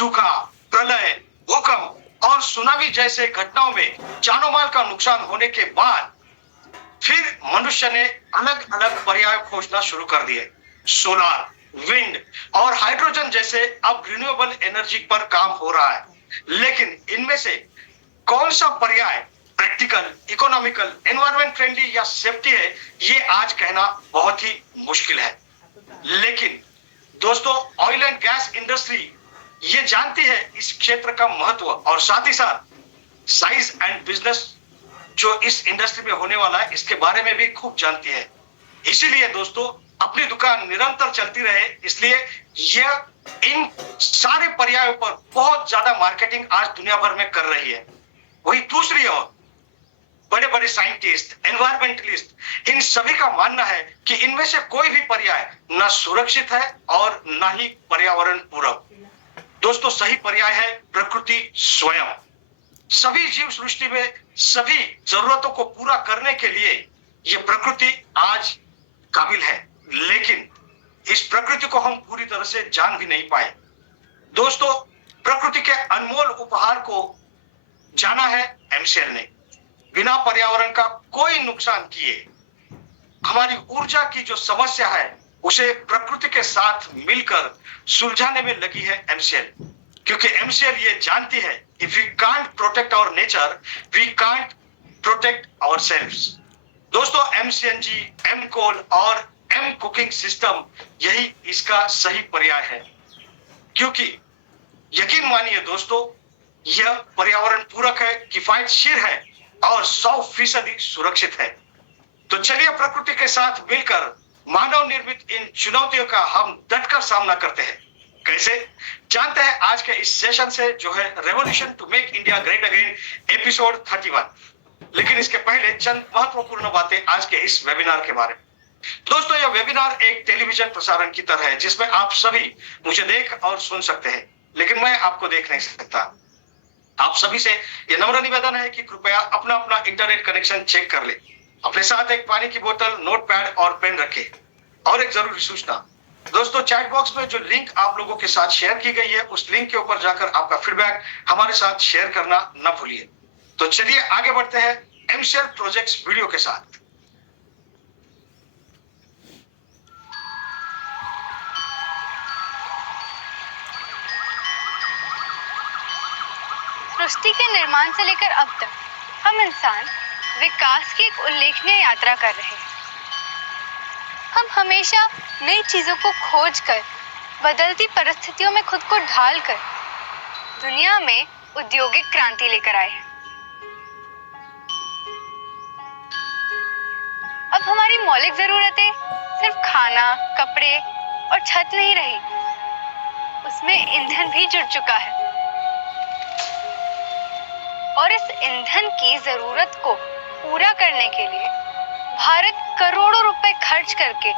सूखा, प्रलय, भूकंप और सुनामी जैसे घटनाओं में जानो माल का नुकसान होने के बाद फिर मनुष्य ने अलग अलग पर्याय खोजना शुरू कर दिए। सोलार, विंड और हाइड्रोजन जैसे अब रिन्यूएबल एनर्जी पर काम हो रहा है, लेकिन इनमें से कौन सा पर्याय प्रैक्टिकल, इकोनॉमिकल, एनवायरमेंट फ्रेंडली या सेफ्टी है, ये आज कहना बहुत ही मुश्किल है। लेकिन दोस्तों, ऑयल एंड गैस इंडस्ट्री ये जानती है इस क्षेत्र का महत्व और साथ ही साथ साइंस एंड बिजनेस जो इस इंडस्ट्री में होने वाला है इसके बारे में भी खूब जानती है। इसीलिए दोस्तों, अपनी दुकान निरंतर चलती रहे, इसलिए यह इन सारे पर्यायों पर बहुत ज्यादा मार्केटिंग आज दुनिया भर में कर रही है। वही दूसरी ओर बड़े बड़े साइंटिस्ट, एनवायरमेंटलिस्ट, इन सभी का मानना है कि इनमें से कोई भी पर्याय न सुरक्षित है और न ही पर्यावरण पूरक। दोस्तों, सही पर्याय है प्रकृति स्वयं। सभी जीव सृष्टि में सभी जरूरतों को पूरा करने के लिए ये प्रकृति आज काबिल है, लेकिन इस प्रकृति को हम पूरी तरह से जान भी नहीं पाए। दोस्तों, प्रकृति के अनमोल उपहार को जाना है एमसीएल ने, बिना पर्यावरण का कोई नुकसान किए। हमारी ऊर्जा की जो समस्या है उसे प्रकृति के साथ मिलकर सुलझाने में लगी है एमसीएल, क्योंकि एमसीएल ये जानती है if we can't protect our nature, we can't protect ourselves. दोस्तों, एमसीएनजी, एम कोल और एम कुकिंग सिस्टम यही इसका सही पर्याय है, क्योंकि यकीन मानिए दोस्तों, यह पर्यावरण पूरक है, किफायतशीर है और 100% सुरक्षित है। तो चलिए प्रकृति के साथ मिलकर मानव निर्मित इन चुनौतियों का हम डटकर सामना करते हैं। कैसे, जानते हैं आज के इस सेशन से, जो है revolution to make India great again episode 31। लेकिन इसके पहले चंद महत्वपूर्ण बातें आज के इस वेबिनार के बारे में। दोस्तों, यह वेबिनार एक टेलीविजन प्रसारण की तरह है जिसमें आप सभी मुझे देख और सुन सकते हैं, लेकिन मैं आपको देख नहीं सकता। आप सभी से यह नम्र निवेदन है कि कृपया अपना अपना इंटरनेट कनेक्शन चेक कर ले, अपने साथ एक पानी की बोतल, नोटपैड और पेन रखें। और एक जरूरी सूचना दोस्तों, चैट बॉक्स में जो लिंक आप लोगों के साथ शेयर की गई है उस लिंक के ऊपर जाकर आपका फीडबैक हमारे साथ शेयर करना न भूलिए। तो चलिए आगे बढ़ते हैं एमसीएल प्रोजेक्ट्स वीडियो के साथ। सृष्टि के निर्माण से लेकर अब तक हम इंसान विकास की एक उल्लेखनीय यात्रा कर रहे हैं। हम हमेशा नई चीजों को खोजकर, बदलती परिस्थितियों में खुद को ढालकर दुनिया में औद्योगिक क्रांति लेकर आए हैं। अब हमारी मौलिक जरूरतें सिर्फ खाना, कपड़े और छत नहीं रही, उसमें ईंधन भी जुड़ चुका है। और इस ईंधन की जरूरत को पूरा करने के लिए भारत करोड़ों रुपए खर्च करके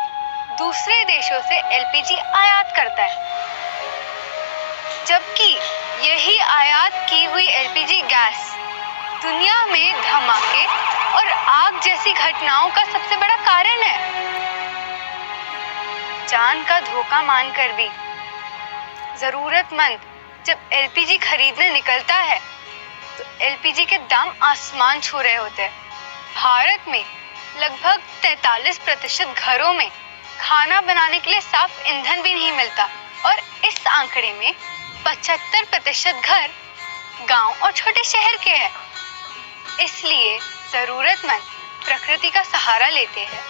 दूसरे देशों से एलपीजी आयात करता है, जबकि यही आयात की हुई एलपीजी गैस दुनिया में धमाके और आग जैसी घटनाओं का सबसे बड़ा कारण है। जान का धोखा मानकर भी जरूरतमंद जब एलपीजी खरीदने निकलता है तो एलपीजी के दाम आसमान छू रहे होते हैं। भारत में लगभग 43% घरों में खाना बनाने के लिए साफ ईंधन भी नहीं मिलता और इस आंकड़े में 75% घर गांव और छोटे शहर के हैं। इसलिए जरूरतमंद प्रकृति का सहारा लेते हैं,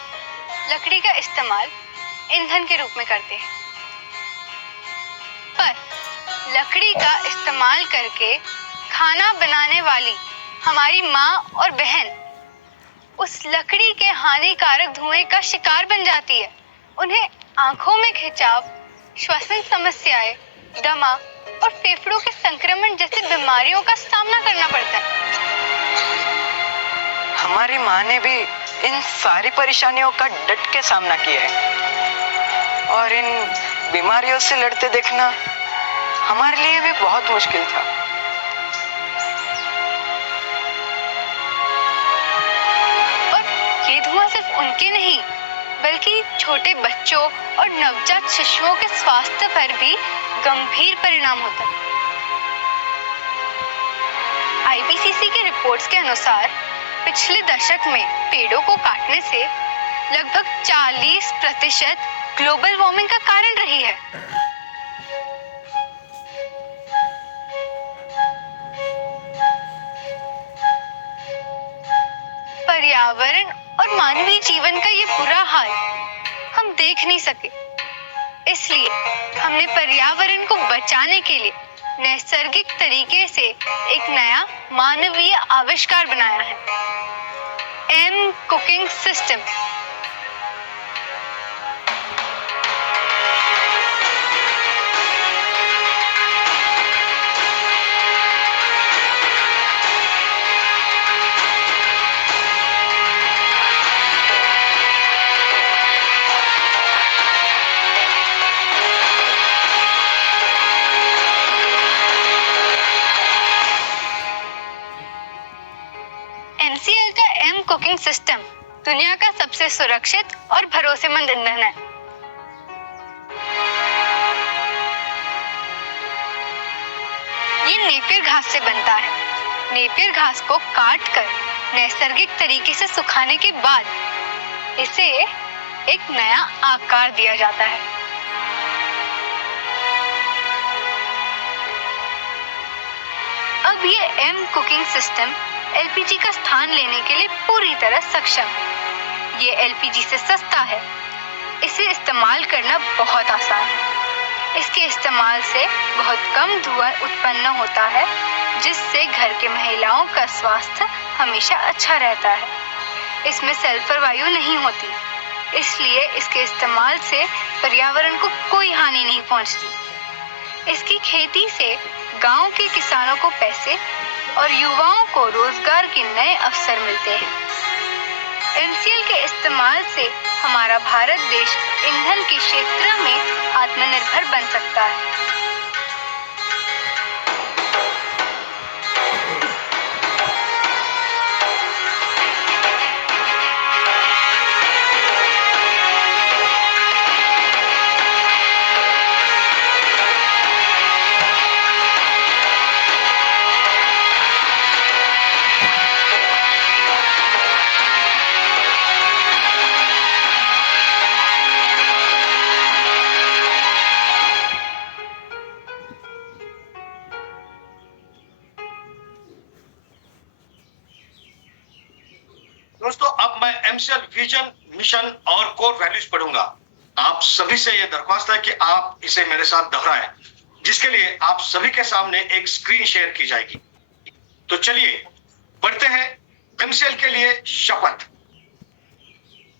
लकड़ी का इस्तेमाल ईंधन के रूप में करते हैं। पर लकड़ी का इस्तेमाल करके खाना बनाने वाली हमारी माँ और बहन उस लकड़ी के हानिकारक धुएं का शिकार बन जाती है। उन्हें आंखों में खिंचाव, श्वसन समस्याएं, दमा और फेफड़ों के संक्रमण जैसी बीमारियों का सामना करना पड़ता है। हमारी माँ ने भी इन सारी परेशानियों का डट के सामना किया है और इन बीमारियों से लड़ते देखना हमारे लिए भी बहुत मुश्किल था। और ये धुआं सिर्फ उनके नहीं बल्कि छोटे बच्चों और नवजात शिशुओं के स्वास्थ्य पर भी गंभीर परिणाम होता है। रिपोर्ट्स के अनुसार पिछले दशक में पेड़ों को काटने से लगभग 40% ग्लोबल वार्मिंग का कारण रही है। पर्यावरण और मानवीय जीवन का ये बुरा हाल हम देख नहीं सके, इसलिए हमने पर्यावरण को बचाने के लिए नैसर्गिक तरीके से एक नया मानवीय आविष्कार बनाया है, एम कुकिंग सिस्टम। एनसीएल का एम कुकिंग सिस्टम दुनिया का सबसे सुरक्षित और भरोसेमंद ईंधन है। ये नेपियर घास से बनता है। नेपियर घास को काट कर नैसर्गिक तरीके से सुखाने के बाद इसे एक नया आकार दिया जाता है। अब ये एम कुकिंग सिस्टम एलपीजी का स्थान लेने के लिए पूरी तरह सक्षम है। ये एलपीजी से सस्ता है। इसे इस्तेमाल करना बहुत आसान है। इसके इस्तेमाल से बहुत कम धुआं उत्पन्न होता है, जिससे घर के महिलाओं का स्वास्थ्य हमेशा अच्छा रहता है। इसमें सल्फर वायु नहीं होती, इसलिए इसके इस्तेमाल से पर्यावरण को कोई हानि नहीं पहुंचती। इसकी खेती से गांव के किसानों को पैसे और युवाओं को रोजगार के नए अवसर मिलते हैं। एनसीएल के इस्तेमाल से हमारा भारत देश ईंधन के क्षेत्र में आत्मनिर्भर बन सकता है। दोस्तों, अब मैं एमसीएल विजन, मिशन और कोर वैल्यूज पढ़ूंगा। आप सभी से यह दरख्वास्त है कि आप इसे मेरे साथ दोहराएं, जिसके लिए आप सभी के सामने एक स्क्रीन शेयर की जाएगी। तो चलिए पढ़ते हैं एमसीएल के लिए शपथ।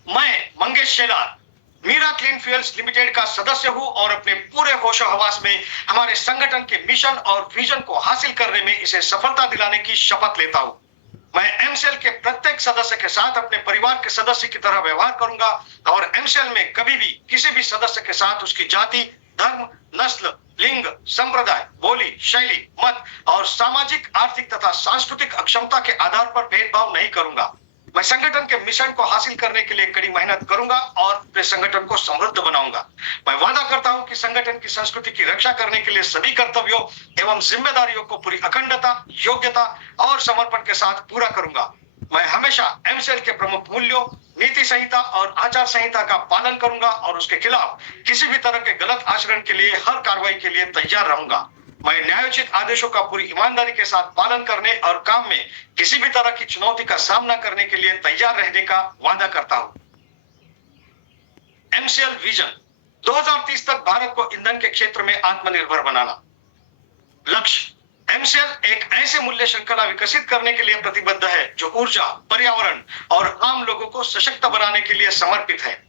मैं Mangesh Shelar Meera clean fuels limited का सदस्य हूं और अपने पूरे होशो हवास में हमारे संगठन के मिशन और विजन को हासिल करने में इसे सफलता दिलाने की शपथ लेता हूं। मैं एमसीएल के प्रत्येक सदस्य के साथ अपने परिवार के सदस्य की तरह व्यवहार करूंगा और एमसीएल में कभी भी किसी भी सदस्य के साथ उसकी जाति, धर्म, नस्ल, लिंग, संप्रदाय, बोली, शैली, मत और सामाजिक, आर्थिक तथा सांस्कृतिक अक्षमता के आधार पर भेदभाव नहीं करूंगा। मैं संगठन के मिशन को हासिल करने के लिए कड़ी मेहनत करूंगा और अपने संगठन को समृद्ध बनाऊंगा। मैं वादा करता हूं कि संगठन की संस्कृति की रक्षा करने के लिए सभी कर्तव्यों एवं जिम्मेदारियों को पूरी अखंडता, योग्यता और समर्पण के साथ पूरा करूंगा। मैं हमेशा एमसीएल के प्रमुख मूल्यों, नीति संहिता और आचार संहिता का पालन करूंगा और उसके खिलाफ किसी भी तरह के गलत आचरण के लिए हर कार्रवाई के लिए तैयार रहूंगा। मैं न्यायोचित आदेशों का पूरी ईमानदारी के साथ पालन करने और काम में किसी भी तरह की चुनौती का सामना करने के लिए तैयार रहने का वादा करता हूं। एमसीएल विजन 2030 तक भारत को ईंधन के क्षेत्र में आत्मनिर्भर बनाना। लक्ष्य एमसीएल एक ऐसे मूल्य श्रृंखला विकसित करने के लिए प्रतिबद्ध है जो ऊर्जा, पर्यावरण और आम लोगों को सशक्त बनाने के लिए समर्पित है।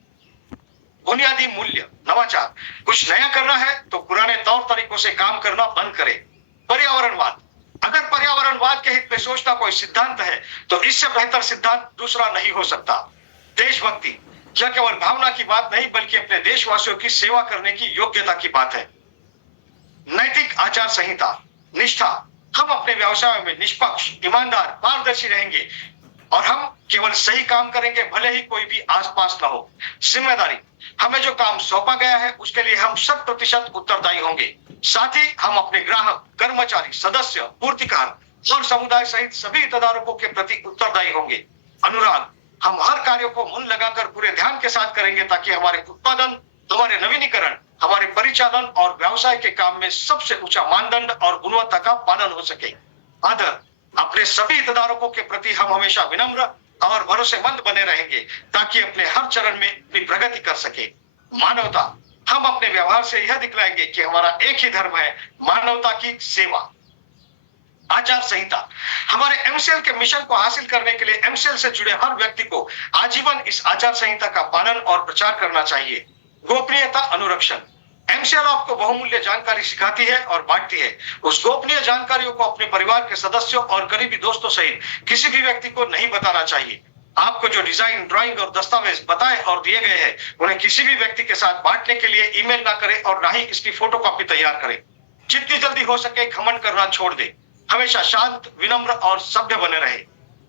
बुनियादी मूल्य नवाचार, कुछ नया करना है तो पुराने तौर तरीकों से काम करना बंद करें। पर्यावरणवाद, अगर पर्यावरणवाद के हित में सोचना कोई सिद्धांत है तो इससे बेहतर सिद्धांत दूसरा नहीं हो सकता। देशभक्ति, यह केवल भावना की बात नहीं बल्कि अपने देशवासियों की सेवा करने की योग्यता की बात है। नैतिक आचार संहिता, निष्ठा, हम अपने व्यवसाय में निष्पक्ष, ईमानदार, पारदर्शी रहेंगे और हम केवल सही काम करेंगे भले ही कोई भी आसपास न हो। जिम्मेदारी, हमें जो काम सौंपा गया है उसके लिए हम 100% उत्तरदायी होंगे। साथ ही हम अपने ग्राहक, कर्मचारी, सदस्य, पूर्तिकार और समुदाय सहित सभी हितधारकों के प्रति उत्तरदायी होंगे। अनुराग, हम हर कार्य को मन लगाकर पूरे ध्यान के साथ करेंगे ताकि हमारे उत्पादन, हमारे नवीनीकरण, हमारे परिचालन और व्यवसाय के काम में सबसे ऊंचा मानदंड और गुणवत्ता का पालन हो सके। आदर, अपने सभी हितधारकों के प्रति हम हमेशा विनम्र और भरोसेमंद बने रहेंगे ताकि अपने हर चरण में अपनी प्रगति कर सके। मानवता, हम अपने व्यवहार से यह दिखलाएंगे कि हमारा एक ही धर्म है, मानवता की सेवा। आचार संहिता, हमारे एमसीएल के मिशन को हासिल करने के लिए एमसीएल से जुड़े हर व्यक्ति को आजीवन इस आचार संहिता का पालन और प्रचार करना चाहिए। गोपनीयता अनुरक्षण, एमसीएल आपको बहुमूल्य जानकारी सिखाती है और बांटती है। उस गोपनीय जानकारियों को अपने परिवार के सदस्यों और करीबी दोस्तों सहित किसी भी व्यक्ति को नहीं बताना चाहिए। आपको जो डिजाइन, ड्राइंग और दस्तावेज बताए और दिए गए हैं उन्हें किसी भी व्यक्ति के साथ बांटने के लिए ईमेल ना करें और ना ही इसकी फोटोकॉपी तैयार करें। जितनी जल्दी हो सके घमंड करना छोड़ दे। हमेशा शांत, विनम्र और सभ्य बने रहे।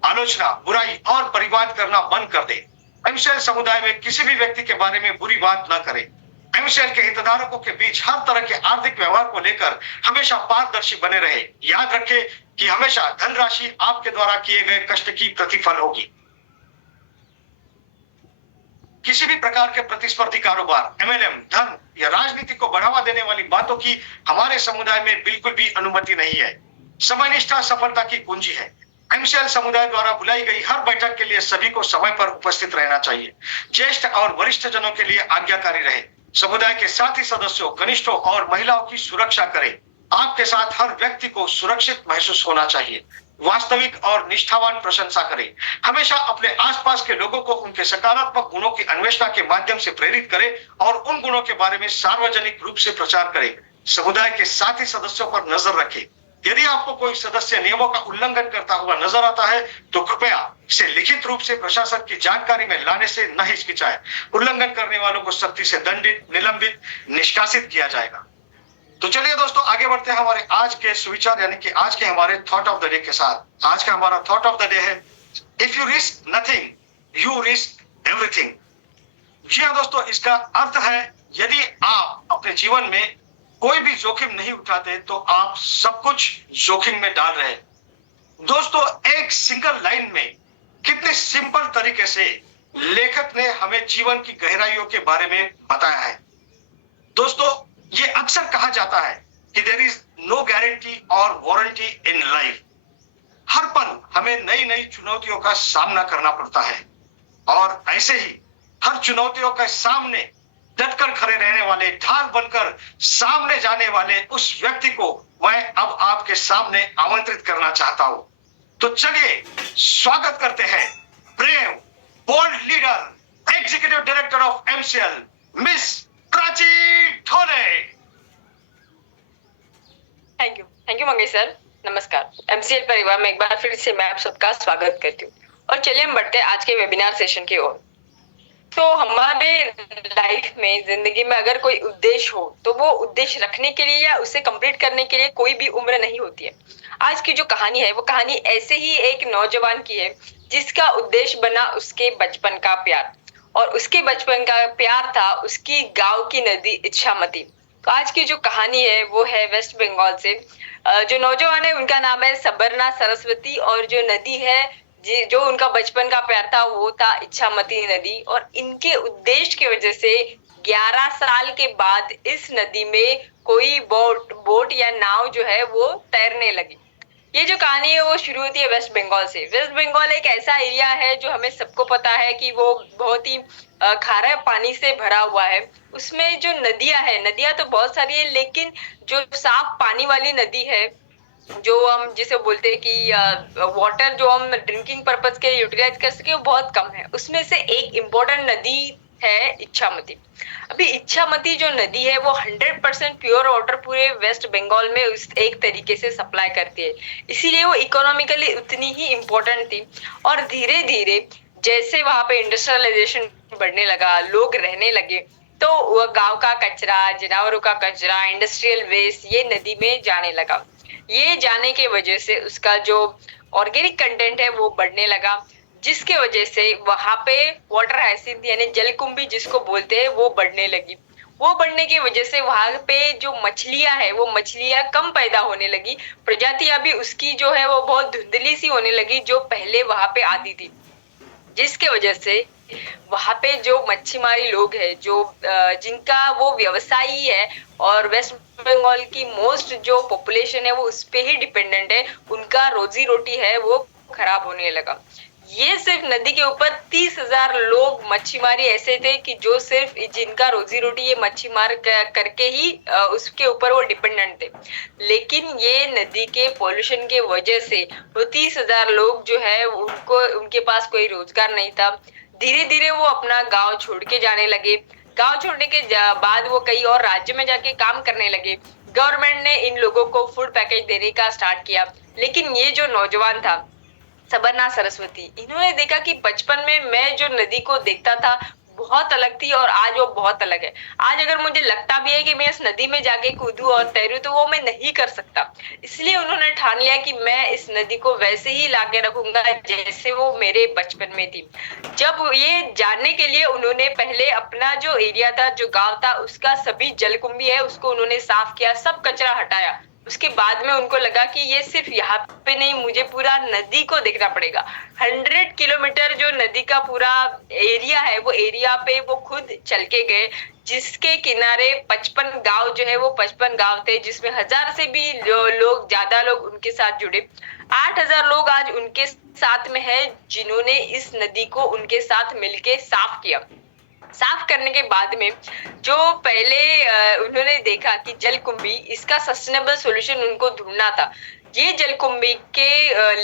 आलोचना, बुराई और परिवाद करना बंद कर दे। एमसीएल समुदाय में किसी भी व्यक्ति के बारे में बुरी बात न करे। एमसीएल के हितधारकों के बीच हर तरह के आर्थिक व्यवहार को लेकर हमेशा पारदर्शी बने रहे। याद रखें कि हमेशा धनराशि आपके द्वारा किए गए कष्ट की प्रतिफल होगी। किसी भी प्रकार के प्रतिस्पर्धी कारोबार, एमएलएम, धन या राजनीति को बढ़ावा देने वाली बातों की हमारे समुदाय में बिल्कुल भी अनुमति नहीं है। समयनिष्ठा सफलता की कुंजी है। एमसीएल समुदाय द्वारा बुलाई गई हर बैठक के लिए सभी को समय पर उपस्थित रहना चाहिए। ज्येष्ठ और वरिष्ठ जनों के लिए आज्ञाकारी रहे। समुदाय के साथी सदस्यों, कनिष्ठों और महिलाओं की सुरक्षा करें। आपके साथ हर व्यक्ति को सुरक्षित महसूस होना चाहिए। वास्तविक और निष्ठावान प्रशंसा करें। हमेशा अपने आसपास के लोगों को उनके सकारात्मक गुणों की अन्वेषणा के माध्यम से प्रेरित करें और उन गुणों के बारे में सार्वजनिक रूप से प्रचार करें। समुदाय के साथी सदस्यों पर नजर रखें। यदि आपको कोई सदस्य नियमों का उल्लंघन करता हुआ नजर आता है तो कृपया इसे लिखित रूप से प्रशासन की जानकारी में लाने से न हिचकिचाएं। उल्लंघन करने वालों को सख्ती से दंडित, निलंबित, निष्कासित किया जाएगा। तो चलिए दोस्तों, आगे बढ़ते हैं हमारे आज के सुविचार यानी कि आज के हमारे थॉट ऑफ द डे के साथ। आज का हमारा थॉट ऑफ द डे है, if you risk nothing you risk everything. जी हाँ दोस्तों, इसका अर्थ है यदि आप अपने जीवन में कोई भी जोखिम नहीं उठाते तो आप सब कुछ जोखिम में डाल रहे हैं। दोस्तों, एक सिंगल लाइन में कितने सिंपल तरीके से लेखक ने हमें जीवन की गहराइयों के बारे में बताया है। दोस्तों, ये अक्सर कहा जाता है कि देयर इज नो गारंटी और वारंटी इन लाइफ। हर पल हमें नई नई चुनौतियों का सामना करना पड़ता है और ऐसे ही हर चुनौतियों के सामने डटकर खड़े रहने वाले, ढाल बनकर सामने जाने वाले उस व्यक्ति को मैं अब आपके सामने आमंत्रित करना चाहता हूं। तो चलिए स्वागत करते हैं brave, bold leader, executive director of MCL, miss Prachi Dhole. Thank you Mangesh sir. नमस्कार। एमसीएल परिवार में एक बार फिर से मैं आप सबका स्वागत करती हूँ और चलिए हम बढ़ते हैं आज के वेबिनार सेशन की ओर। तो हमारे लाइफ में, जिंदगी में अगर कोई उद्देश्य हो तो वो उद्देश्य रखने के लिए या उसे कंप्लीट करने के लिए कोई भी उम्र नहीं होती है। आज की जो कहानी है वो कहानी ऐसे ही एक नौजवान की है जिसका उद्देश्य बना उसके बचपन का प्यार, और उसके बचपन का प्यार था उसकी गांव की नदी इच्छामती। तो आज की जो कहानी है वो है वेस्ट बंगाल से। जो नौजवान है उनका नाम है सबरना सरस्वती, और जो नदी है जो उनका बचपन का प्यार था वो था इच्छामती नदी। और इनके उद्देश्य की वजह से 11 साल के बाद इस नदी में कोई बोट या नाव जो है वो तैरने लगी। ये जो कहानी है वो शुरू होती है वेस्ट बंगाल से। वेस्ट बंगाल एक ऐसा एरिया है जो हमें सबको पता है कि वो बहुत ही खारे पानी से भरा हुआ है। उसमें जो नदियां तो बहुत सारी है, लेकिन जो साफ पानी वाली नदी है, जो हम जिसे बोलते हैं कि वाटर जो हम ड्रिंकिंग पर्पस के यूटिलाइज कर सके, वो बहुत कम है। उसमें से एक इम्पोर्टेंट नदी है इच्छामती। अभी इच्छामती जो नदी है वो 100% प्योर वाटर पूरे वेस्ट बंगाल में उस एक तरीके से सप्लाई करती है, इसीलिए वो इकोनॉमिकली उतनी ही इम्पोर्टेंट थी। और धीरे धीरे जैसे वहां पे इंडस्ट्रियलाइजेशन बढ़ने लगा, लोग रहने लगे, तो गांव का कचरा, जानवरों का कचरा, इंडस्ट्रियल वेस्ट ये नदी में जाने लगा। ये जाने के वजह से उसका जो ऑर्गेनिक कंटेंट है वो बढ़ने लगा, जिसके वजह से वहां पे वाटर हाइसिंथ यानी जलकुंभी जिसको बोलते हैं वो बढ़ने लगी। वो बढ़ने की वजह से वहां पे जो मछलियां है वो मछलियां कम पैदा होने लगी, प्रजातियां भी उसकी जो है वो बहुत धुंधली सी होने लगी जो पहले वहां पे आती थी, जिसके वजह से वहां पे जो मच्छीमारी लोग हैं जो जिनका वो व्यवसायी है और वेस्ट बंगाल की मोस्ट जो पॉपुलेशन है वो उस पे ही डिपेंडेंट है, उनका रोजी रोटी है वो खराब होने लगा। ये सिर्फ नदी के ऊपर 30,000 लोग मच्छीमारी ऐसे थे कि जो सिर्फ जिनका रोजी रोटी ये मच्छी मार करके ही उसके ऊपर वो डिपेंडेंट थे। लेकिन ये नदी के पोल्यूशन के वजह से वो 30,000 लोग जो है उनको उनके पास कोई रोजगार नहीं था। धीरे धीरे वो अपना गांव छोड़ के जाने लगे। गांव छोड़ने के बाद वो कई और राज्य में जाके काम करने लगे। गवर्नमेंट ने इन लोगों को फूड पैकेज देने का स्टार्ट किया। लेकिन ये जो नौजवान था सबरना सरस्वती, इन्होंने देखा कि बचपन में मैं जो नदी को देखता था बहुत अलग थी और आज वो बहुत अलग है। आज अगर मुझे लगता भी है कि मैं इस नदी में जाके कूदूं और तैरूं तो वो मैं नहीं कर सकता। इसलिए उन्होंने ठान लिया कि मैं इस नदी को वैसे ही लाके रखूंगा जैसे वो मेरे बचपन में थी। जब ये जानने के लिए उन्होंने पहले अपना जो एरिया था, जो गांव था, उसका सभी जलकुंभी है उसको उन्होंने साफ किया, सब कचरा हटाया। उसके बाद में उनको लगा कि ये सिर्फ यहाँ पे नहीं, मुझे पूरा नदी को देखना पड़ेगा। 100 किलोमीटर जो नदी का पूरा एरिया है वो एरिया पे वो खुद चल के गए, जिसके किनारे 55 गांव जो है वो 55 गांव थे, जिसमें 1000 से भी लोग ज्यादा लोग उनके साथ जुड़े। 8000 लोग आज उनके साथ में है जिन्होंने इस नदी को उनके साथ मिलके साफ किया। साफ करने के बाद में जो पहले उन्होंने देखा कि जलकुंभी इसका सस्टेनेबल सॉल्यूशन उनको ढूंढना था। ये जलकुंभी के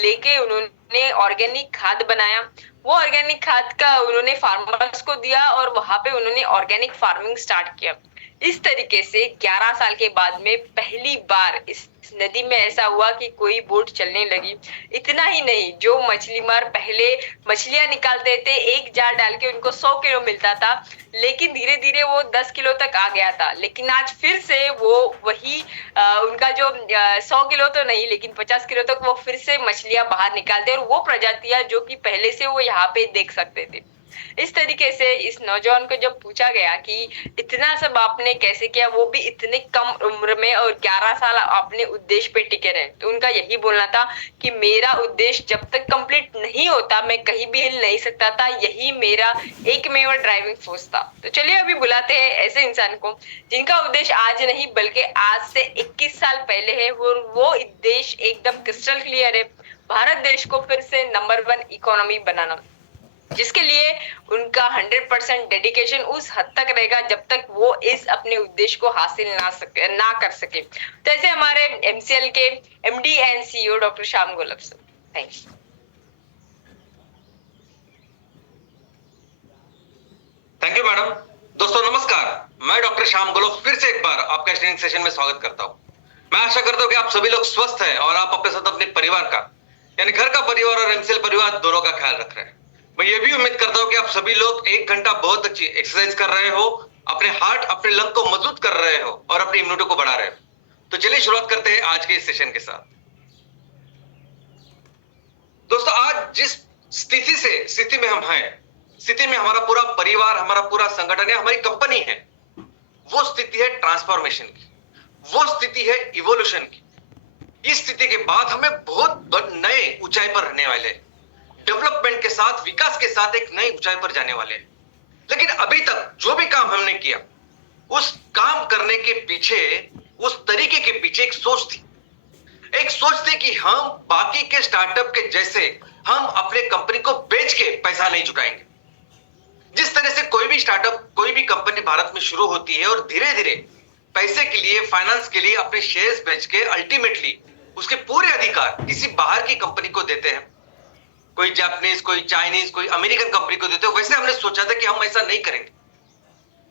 लेके उन्होंने ऑर्गेनिक खाद बनाया। वो ऑर्गेनिक खाद का उन्होंने फार्मर्स को दिया और वहां पे उन्होंने ऑर्गेनिक फार्मिंग स्टार्ट किया। इस तरीके से 11 साल के बाद में पहली बार इस नदी में ऐसा हुआ कि कोई बोट चलने लगी। इतना ही नहीं, जो मछली मार पहले मछलियां निकालते थे, एक जार डाल के उनको 100 किलो मिलता था, लेकिन धीरे धीरे वो 10 किलो तक आ गया था। लेकिन आज फिर से वो वही उनका जो 100 किलो तो नहीं लेकिन 50 किलो तक वो फिर से मछलियां बाहर निकालते और वो प्रजातियां जो कि पहले से वो यहाँ पे देख सकते थे। इस तरीके से इस नौजवान को जब पूछा गया कि इतना सब आपने कैसे किया, वो भी इतने कम उम्र में, और 11 साल अपने उद्देश्य पे टिके रहे, तो उनका यही बोलना था कि मेरा उद्देश्य जब तक कंप्लीट नहीं होता मैं कहीं भी हिल नहीं सकता था, यही मेरा एकमेव ड्राइविंग फोर्स था। तो चलिए अभी बुलाते हैं ऐसे इंसान को जिनका उद्देश्य आज नहीं बल्कि आज से 21 साल पहले है। वो उद्देश्य एकदम क्रिस्टल क्लियर है, भारत देश को फिर से नंबर 1 इकोनॉमी बनाना, जिसके लिए उनका 100% डेडिकेशन उस हद तक रहेगा जब तक वो इस अपने उद्देश्य को हासिल ना कर सके। तो ऐसे हमारे MCL के MD and CEO doctor Shyam Golab sir, thanks. Thank you madam. दोस्तों नमस्कार, मैं डॉक्टर श्याम गोलब फिर से एक बार आपका ट्रेनिंग सेशन में स्वागत करता हूं। मैं आशा करता हूं कि आप सभी लोग स्वस्थ हैं और आप अपने साथ अपने परिवार का यानी घर का परिवार और MCL परिवार दोनों का ख्याल रख रहे हैं। मैं ये भी उम्मीद करता हूं कि आप सभी लोग 1 घंटा बहुत अच्छी एक्सरसाइज कर रहे हो, अपने हार्ट अपने लंग को मजबूत कर रहे हो और अपनी इम्यूनिटी को बढ़ा रहे हो। तो चलिए शुरुआत करते हैं आज के इस सेशन के साथ। दोस्तों आज जिस स्थिति में हम हैं, स्थिति में हमारा पूरा परिवार, हमारा पूरा संगठन है, हमारी कंपनी है, वो स्थिति है ट्रांसफॉर्मेशन की, वो स्थिति है इवोल्यूशन की। इस स्थिति के बाद हमें बहुत नए ऊंचाई पर रहने वाले हैं, डेवलपमेंट के साथ, विकास के साथ एक नई ऊंचाई पर जाने वाले हैं। लेकिन अभी तक जो भी काम हमने किया, उस काम करने के पीछे, उस तरीके के पीछे एक सोच थी। एक सोच थी कि हम बाकी के स्टार्टअप के जैसे हम अपने कंपनी को बेच के पैसा नहीं चुकाएंगे। जिस तरह से कोई भी स्टार्टअप, कोई भी कंपनी भारत में शुरू होती है और धीरे धीरे पैसे के लिए, फाइनेंस के लिए अपने शेयर्स बेच के अल्टीमेटली उसके पूरे अधिकार किसी बाहर की कंपनी को देते हैं, कोई जापानीज, कोई चाइनीज, कोई अमेरिकन कंपनी को देते हो, वैसे हमने सोचा था कि हम ऐसा नहीं करेंगे।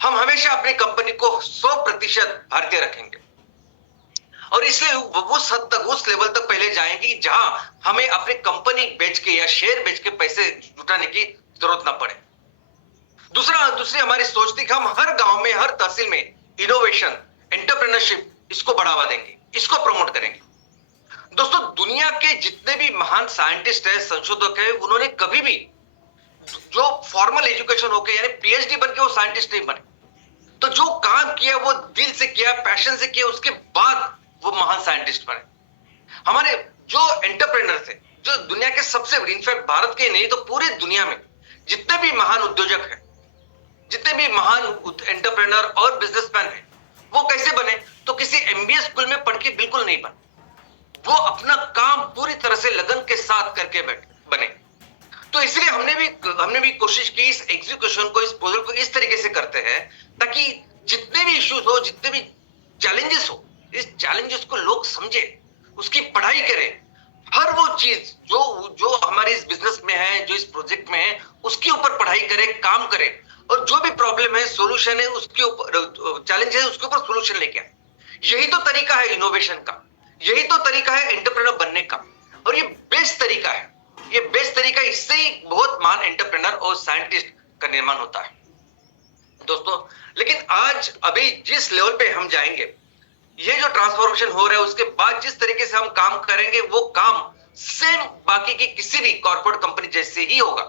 हम हमेशा अपनी कंपनी को 100% भारतीय रखेंगे और इसलिए उस हद तक, उस लेवल तक पहले जाएंगे जहां हमें अपनी कंपनी बेच के या शेयर बेच के पैसे जुटाने की जरूरत ना पड़े। दूसरी हमारी सोच थी कि हम हर गांव में, हर तहसील में इनोवेशन, एंटरप्रेन्योरशिप, इसको बढ़ावा देंगे, इसको प्रमोट करेंगे। दोस्तों दुनिया के जितने भी महान साइंटिस्ट है, संशोधक है, उन्होंने कभी भी जो फॉर्मल एजुकेशन होके यानी PhD बन के वो साइंटिस्ट नहीं बने। तो जो काम किया वो दिल से किया, पैशन से किया, उसके बाद वो महान साइंटिस्ट बने। हमारे जो एंटरप्रेन्योर थे, जो दुनिया के सबसे बड़े, इनफैक्ट भारत के नहीं तो पूरे दुनिया में जितने भी महान उद्योजक हैं, जितने भी महान एंटरप्रेन्योर और बिजनेसमैन हैं, वो कैसे बने? तो किसी एमबीए स्कूल में पढ़ के बिल्कुल नहीं बने। वो अपना काम पूरी तरह से लगन के साथ करके बने। तो इसलिए हमने भी कोशिश की इस एग्जीक्यूशन को, इस प्रोजेक्ट को इस तरीके से करते हैं ताकि जितने भी इश्यूज हो, जितने भी चैलेंजेस हो, इस चैलेंजेस को लोग समझे, उसकी पढ़ाई करें। हर वो चीज जो हमारे इस बिजनेस में है, जो इस प्रोजेक्ट में है, उसके ऊपर पढ़ाई करें, काम करें, और जो भी प्रॉब्लम है, सॉल्यूशन है, उसके ऊपर चैलेंज है, उसके ऊपर सॉल्यूशन लेके आए। यही तो तरीका है इनोवेशन का, यही तो तरीका है एंटरप्रेन्योर बनने का, और ये बेस्ट तरीका है। ये बेस्ट तरीका, इससे ही बहुत महान एंटरप्रेन्योर और साइंटिस्ट का निर्माण होता है दोस्तों। लेकिन आज अभी जिस लेवल पे हम जाएंगे, ये जो ट्रांसफॉर्मेशन हो रहा है, उसके बाद जिस तरीके से हम काम करेंगे, वो काम सेम बाकी की किसी भी कॉर्पोरेट कंपनी जैसे ही होगा।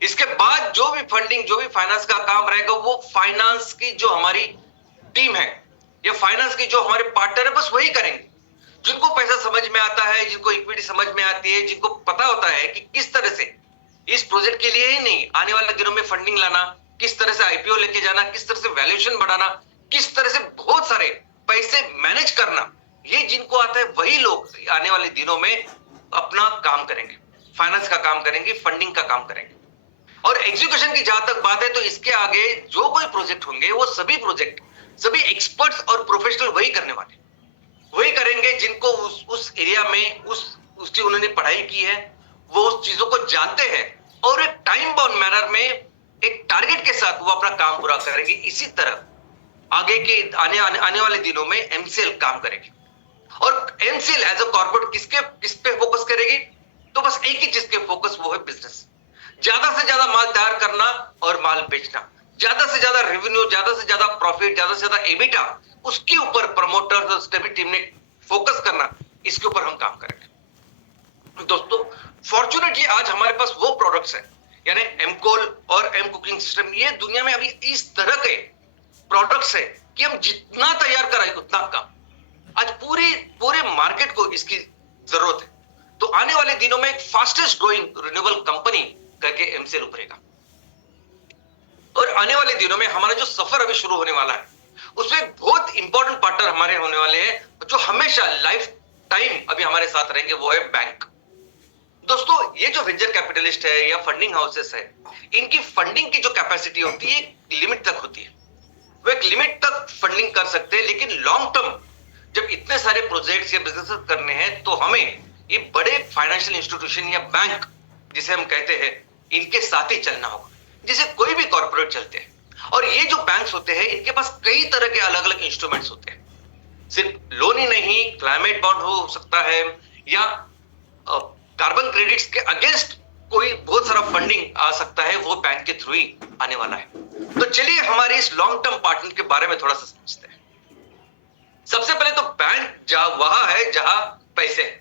इसके बाद जो भी फंडिंग, जो भी फाइनेंस का काम रहेगा, वो फाइनेंस की जो हमारी टीम है या फाइनेंस की जो हमारे पार्टनर है, बस वही करेंगे। जिनको पैसा समझ में आता है, जिनको इक्विटी समझ में आती है, जिनको पता होता है कि किस तरह से इस प्रोजेक्ट के लिए ही नहीं, आने वाले दिनों में फंडिंग लाना, किस तरह से आईपीओ लेके जाना, किस तरह से वैल्यूएशन बढ़ाना, किस तरह से बहुत सारे पैसे मैनेज करना, ये जिनको आता है, वही लोग आने वाले दिनों में अपना काम करेंगे, फाइनेंस का काम करेंगे, फंडिंग का काम करेंगे। और एग्जीक्यूशन की जहां तक बात है, तो इसके आगे जो कोई प्रोजेक्ट होंगे, वो सभी प्रोजेक्ट, सभी एक्सपर्ट्स और प्रोफेशनल वही करने वाले, वही करेंगे जिनको उस एरिया में उसकी उन्होंने पढ़ाई की है, वो उस चीजों को जानते हैं, और एक टाइम बाउंड मैनर में एक टारगेट के साथ वो अपना काम पूरा करेंगे। इसी तरह आगे के आने वाले दिनों में एमसीएल काम करेगी। और एमसीएल एज अ कॉर्पोरेट किस पे फोकस करेगी? तो बस एक ही चीज के फोकस, वो है बिजनेस। ज्यादा से ज्यादा माल तैयार करना और माल बेचना, ज्यादा से ज्यादा रेवेन्यू, ज्यादा से ज्यादा प्रॉफिट, ज्यादा से ज्यादा एबिटा, उसके ऊपर प्रमोटर्स और स्टेबल टीम ने फोकस करना, इसके ऊपर हम काम करेंगे दोस्तों। फॉर्चुनेटली आज हमारे पास वो प्रोडक्ट्स हैं, यानी एमकोल और एम कुकिंग सिस्टम, ये दुनिया में अभी इस तरह के प्रोडक्ट्स है कि हम जितना तैयार कराएं उतना कम। आज पूरे मार्केट को इसकी जरूरत है। तो आने वाले दिनों में एक फास्टेस्ट ग्रोइंग रिन्यूएबल कंपनी करके एमसीएल उभरेगा। और आने वाले दिनों में हमारा जो सफर अभी शुरू होने वाला है, उसमें बहुत इंपॉर्टेंट पार्टनर हमारे होने वाले हैं, जो हमेशा लाइफ टाइम अभी हमारे साथ रहेंगे, वो है बैंक। दोस्तों, ये जो वेंचर कैपिटलिस्ट है या फंडिंग हाउसेस है, इनकी फंडिंग की जो कैपेसिटी होती है, लिमिट तक होती है। वो एक लिमिट तक फंडिंग कर सकते हैं, लेकिन लॉन्ग टर्म जब इतने सारे प्रोजेक्ट्स या बिजनेस करने हैं, तो हमें ये बड़े फाइनेंशियल इंस्टीट्यूशन या बैंक जिसे हम कहते हैं, इनके साथ ही चलना होगा, जैसे कोई भी कॉर्पोरेट चलते हैं। और ये जो बैंक्स होते हैं, इनके पास कई तरह के अलग अलग इंस्ट्रूमेंट्स होते हैं। सिर्फ लोन ही नहीं, क्लाइमेट बॉन्ड हो सकता है, या कार्बन क्रेडिट्स के अगेंस्ट कोई बहुत सारा फंडिंग आ सकता है, वो बैंक के थ्रू ही आने वाला है। तो चलिए हमारे इस लॉन्ग टर्म पार्टनर के बारे में थोड़ा सा समझते हैं। सबसे पहले तो बैंक वहां है जहां पैसे है,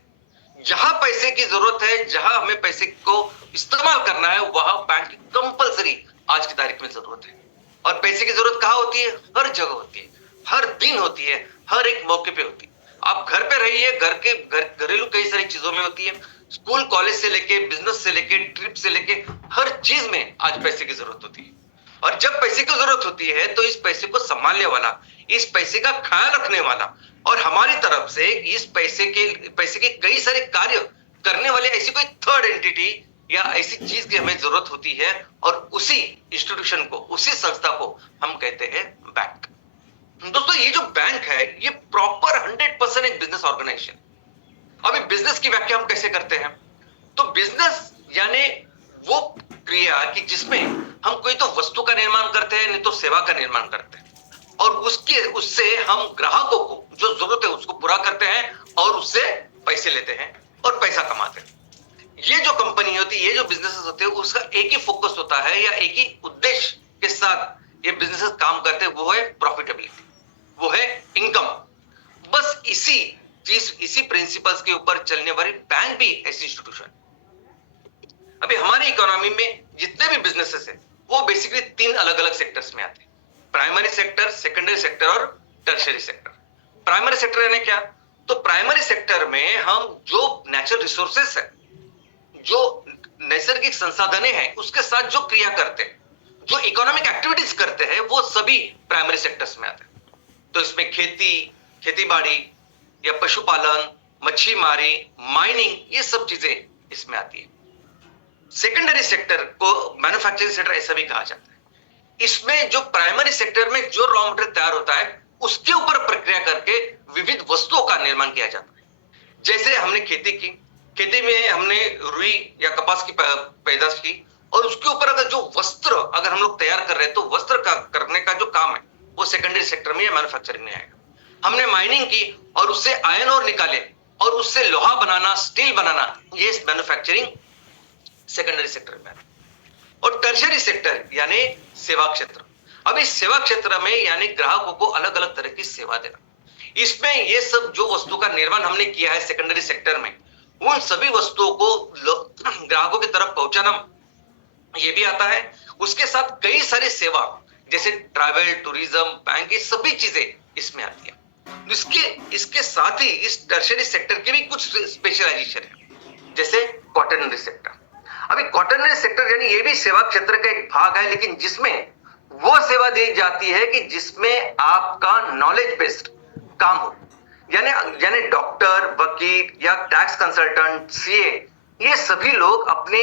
जहां पैसे की जरूरत है, जहां हमें पैसे को इस्तेमाल करना है, वहां बैंक की कंपलसरी आज की तारीख में जरूरत है। और पैसे की जरूरत कहां होती है? हर जगह होती है, हर दिन होती है, हर एक मौके पे होती है। आप घर पे रहिए, घरेलू कई सारी चीजों में होती है, स्कूल कॉलेज से लेके, बिजनेस से लेके, ट्रिप से लेके, हर चीज में आज पैसे की जरूरत होती है। और जब पैसे की जरूरत होती है, तो इस पैसे को संभालने वाला, इस पैसे का ख्याल रखने वाला, और हमारी तरफ से इस पैसे के कई सारे कार्य करने वाले ऐसी कोई थर्ड एंटिटी या ऐसी चीज की हमें जरूरत होती है, और उसी इंस्टीट्यूशन को, उसी संस्था को हम कहते हैं बैंक। दोस्तों, ये जो बैंक है, ये प्रॉपर 100% एक बिजनेस ऑर्गेनाइजेशन। अभी बिजनेस की व्याख्या हम कैसे करते हैं? तो बिजनेस यानी वो क्रिया कि जिसमें हम कोई तो वस्तु का निर्माण करते हैं, नहीं तो सेवा का निर्माण करते हैं, और उससे हम ग्राहकों को जो जरूरत है उसको पूरा करते हैं, और उससे पैसे लेते हैं और पैसा कमाते हैं। ये जो कंपनी होती है, ये जो बिजनेसेस होते हैं, उसका एक ही फोकस होता है, या एक ही उद्देश्य के साथ ये बिजनेसेस काम करते हैं, वो है प्रॉफिटेबिलिटी, वो है इनकम। बस इसी प्रिंसिपल्स के ऊपर चलने वाली बैंक भी ऐसी इंस्टीट्यूशन। अभी हमारी इकोनॉमी में जितने भी बिजनेसेस है, वो बेसिकली 3 अलग अलग सेक्टर्स में आते हैं। प्राइमरी सेक्टर, सेकेंडरी सेक्टर और टर्शियरी सेक्टर। प्राइमरी सेक्टर यानी क्या? तो प्राइमरी सेक्टर में हम जो नेचुरल रिसोर्सेस है, जो नैसर्गिक संसाधन हैं, उसके साथ जो क्रिया करते हैं, जो इकोनॉमिक एक्टिविटीज करते हैं, वो सभी प्राइमरी सेक्टर्स में आते हैं। तो इसमें खेती, खेतीबाड़ी या पशुपालन, मच्छी मारी, माइनिंग, ये सब चीजें इसमें आती है। सेकेंडरी सेक्टर को मैन्युफैक्चरिंग सेक्टर ऐसा भी कहा जाता है। इसमें जो प्राइमरी सेक्टर में जो रॉ मटेरियल तैयार होता है, उसके ऊपर प्रक्रिया करके विविध वस्तुओं का निर्माण किया जाता है। जैसे हमने खेती की, खेती में हमने रुई या कपास की पैदाश की, और उसके ऊपर अगर जो वस्त्र अगर हम लोग तैयार कर रहे हैं, तो वस्त्र का करने का जो काम है वो सेकेंडरी सेक्टर में या मैन्युफैक्चरिंग में आएगा। हमने माइनिंग की और उससे आयरन ओर निकाले और उससे लोहा बनाना, स्टील बनाना, ये मैन्युफैक्चरिंग सेकेंडरी सेक्टर में आता है। और टर्शियरी सेक्टर यानी सेवा क्षेत्र। अब इस सेवा क्षेत्र में यानी ग्राहकों को अलग अलग तरह की सेवा देना, इसमें ये सब जो वस्तु का निर्माण हमने किया है सेकेंडरी सेक्टर में, उन सभी वस्तुओं को ग्राहकों की तरफ पहुंचाना ये भी आता है। उसके साथ कई सारी सेवा जैसे ट्रैवल, टूरिज्म, बैंक, ये सभी चीजें इसमें आती है। इसके साथ ही इस टर्शियरी सेक्टर के भी कुछ स्पेशलाइजेशन है, जैसे क्वाटरनरी सेक्टर। अभी क्वाटरनरी सेक्टर यानी ये भी सेवा क्षेत्र का एक भाग है, लेकिन जिसमें वो सेवा दी जाती है कि जिसमें आपका नॉलेज बेस्ड काम हो, यानी डॉक्टर, वकील या टैक्स कंसल्टेंट, सीए, ये सभी लोग अपने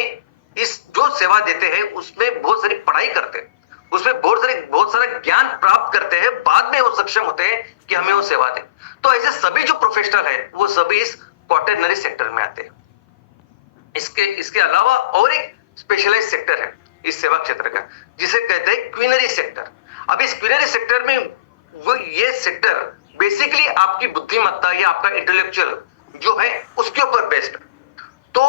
इस जो सेवा देते हैं उसमें बहुत सारी पढ़ाई करते हैं, उसमें बहुत सारा ज्ञान प्राप्त करते हैं, बाद में वो सक्षम होते हैं कि हमें वो सेवा दें। तो ऐसे सभी जो प्रोफेशनल है वो सभी इस क्वाटरनरी सेक्टर में आते हैं। इसके अलावा और एक स्पेशलाइज सेक्टर है इस सेवा क्षेत्र का, जिसे कहते हैं क्वीनरी सेक्टर। अब इस क्वीनरी सेक्टर में वो ये सेक्टर बेसिकली आपकी बुद्धिमत्ता या आपका इंटेलेक्चुअल जो है उसके ऊपर बेस्ड। तो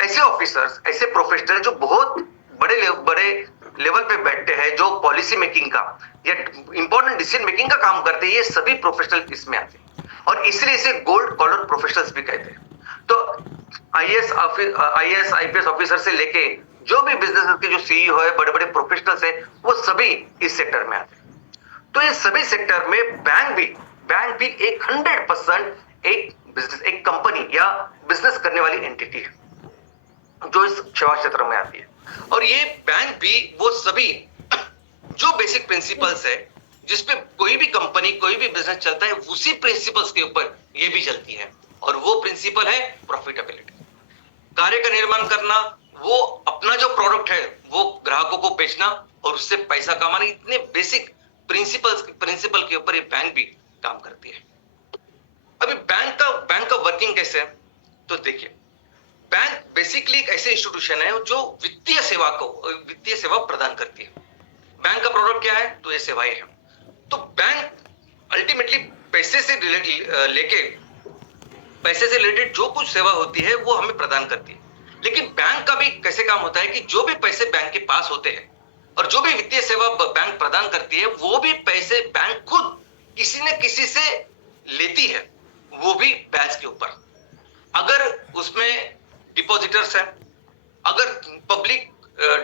ऐसे ऑफिसर्स, ऐसे प्रोफेशनल जो बहुत बड़े लेवल पे बैठते हैं, जो पॉलिसी मेकिंग का या इंपॉर्टेंट डिसीजन मेकिंग का काम करते हैं, ये सभी प्रोफेशनल इसमें आते हैं और इसलिए इसे गोल्ड कॉलर प्रोफेशनल्स भी कहते हैं। तो आईएएस, आईपीएस ऑफिसर से लेके जो भी बिजनेस के जो सीईओ है, बड़े बड़े प्रोफेशनल्स है, वो सभी इस सेक्टर में आते हैं। तो इस सभी सेक्टर में बैंक भी एक 100% एक बिजनेस, एक कंपनी या बिजनेस करने वाली एंटिटी है जो इस सेवा क्षेत्र में आती है। और ये बैंक भी वो सभी जो बेसिक प्रिंसिपल्स है जिसपे कोई भी कंपनी, कोई भी बिजनेस चलता है, उसी प्रिंसिपल्स के ऊपर ये भी चलती है, और वो प्रिंसिपल है प्रॉफिटेबिलिटी, कार्य का निर्माण करना, वो अपना जो प्रोडक्ट है वो ग्राहकों को बेचना और उससे पैसा कमाना। इतने बेसिक प्रिंसिपल के ऊपर ये बैंक भी काम करती है। अभी बैंक का वर्किंग कैसे है? तो देखिए, बैंक बेसिकली एक ऐसे इंस्टीट्यूशन है जो वित्तीय सेवा प्रदान करती है। बैंक का प्रोडक्ट क्या है? तो ये सेवाएं हैं। तो बैंक अल्टीमेटली पैसे से रिलेटेड जो कुछ सेवा होती है वो हमें प्रदान करती है। लेकिन बैंक का भी कैसे काम होता है कि जो भी पैसे बैंक के पास होते हैं और जो भी वित्तीय सेवा बैंक प्रदान करती है, वो भी पैसे बैंक खुद किसी न किसी से लेती है, वो भी ब्याज के ऊपर। अगर उसमें डिपॉजिटर्स है, अगर पब्लिक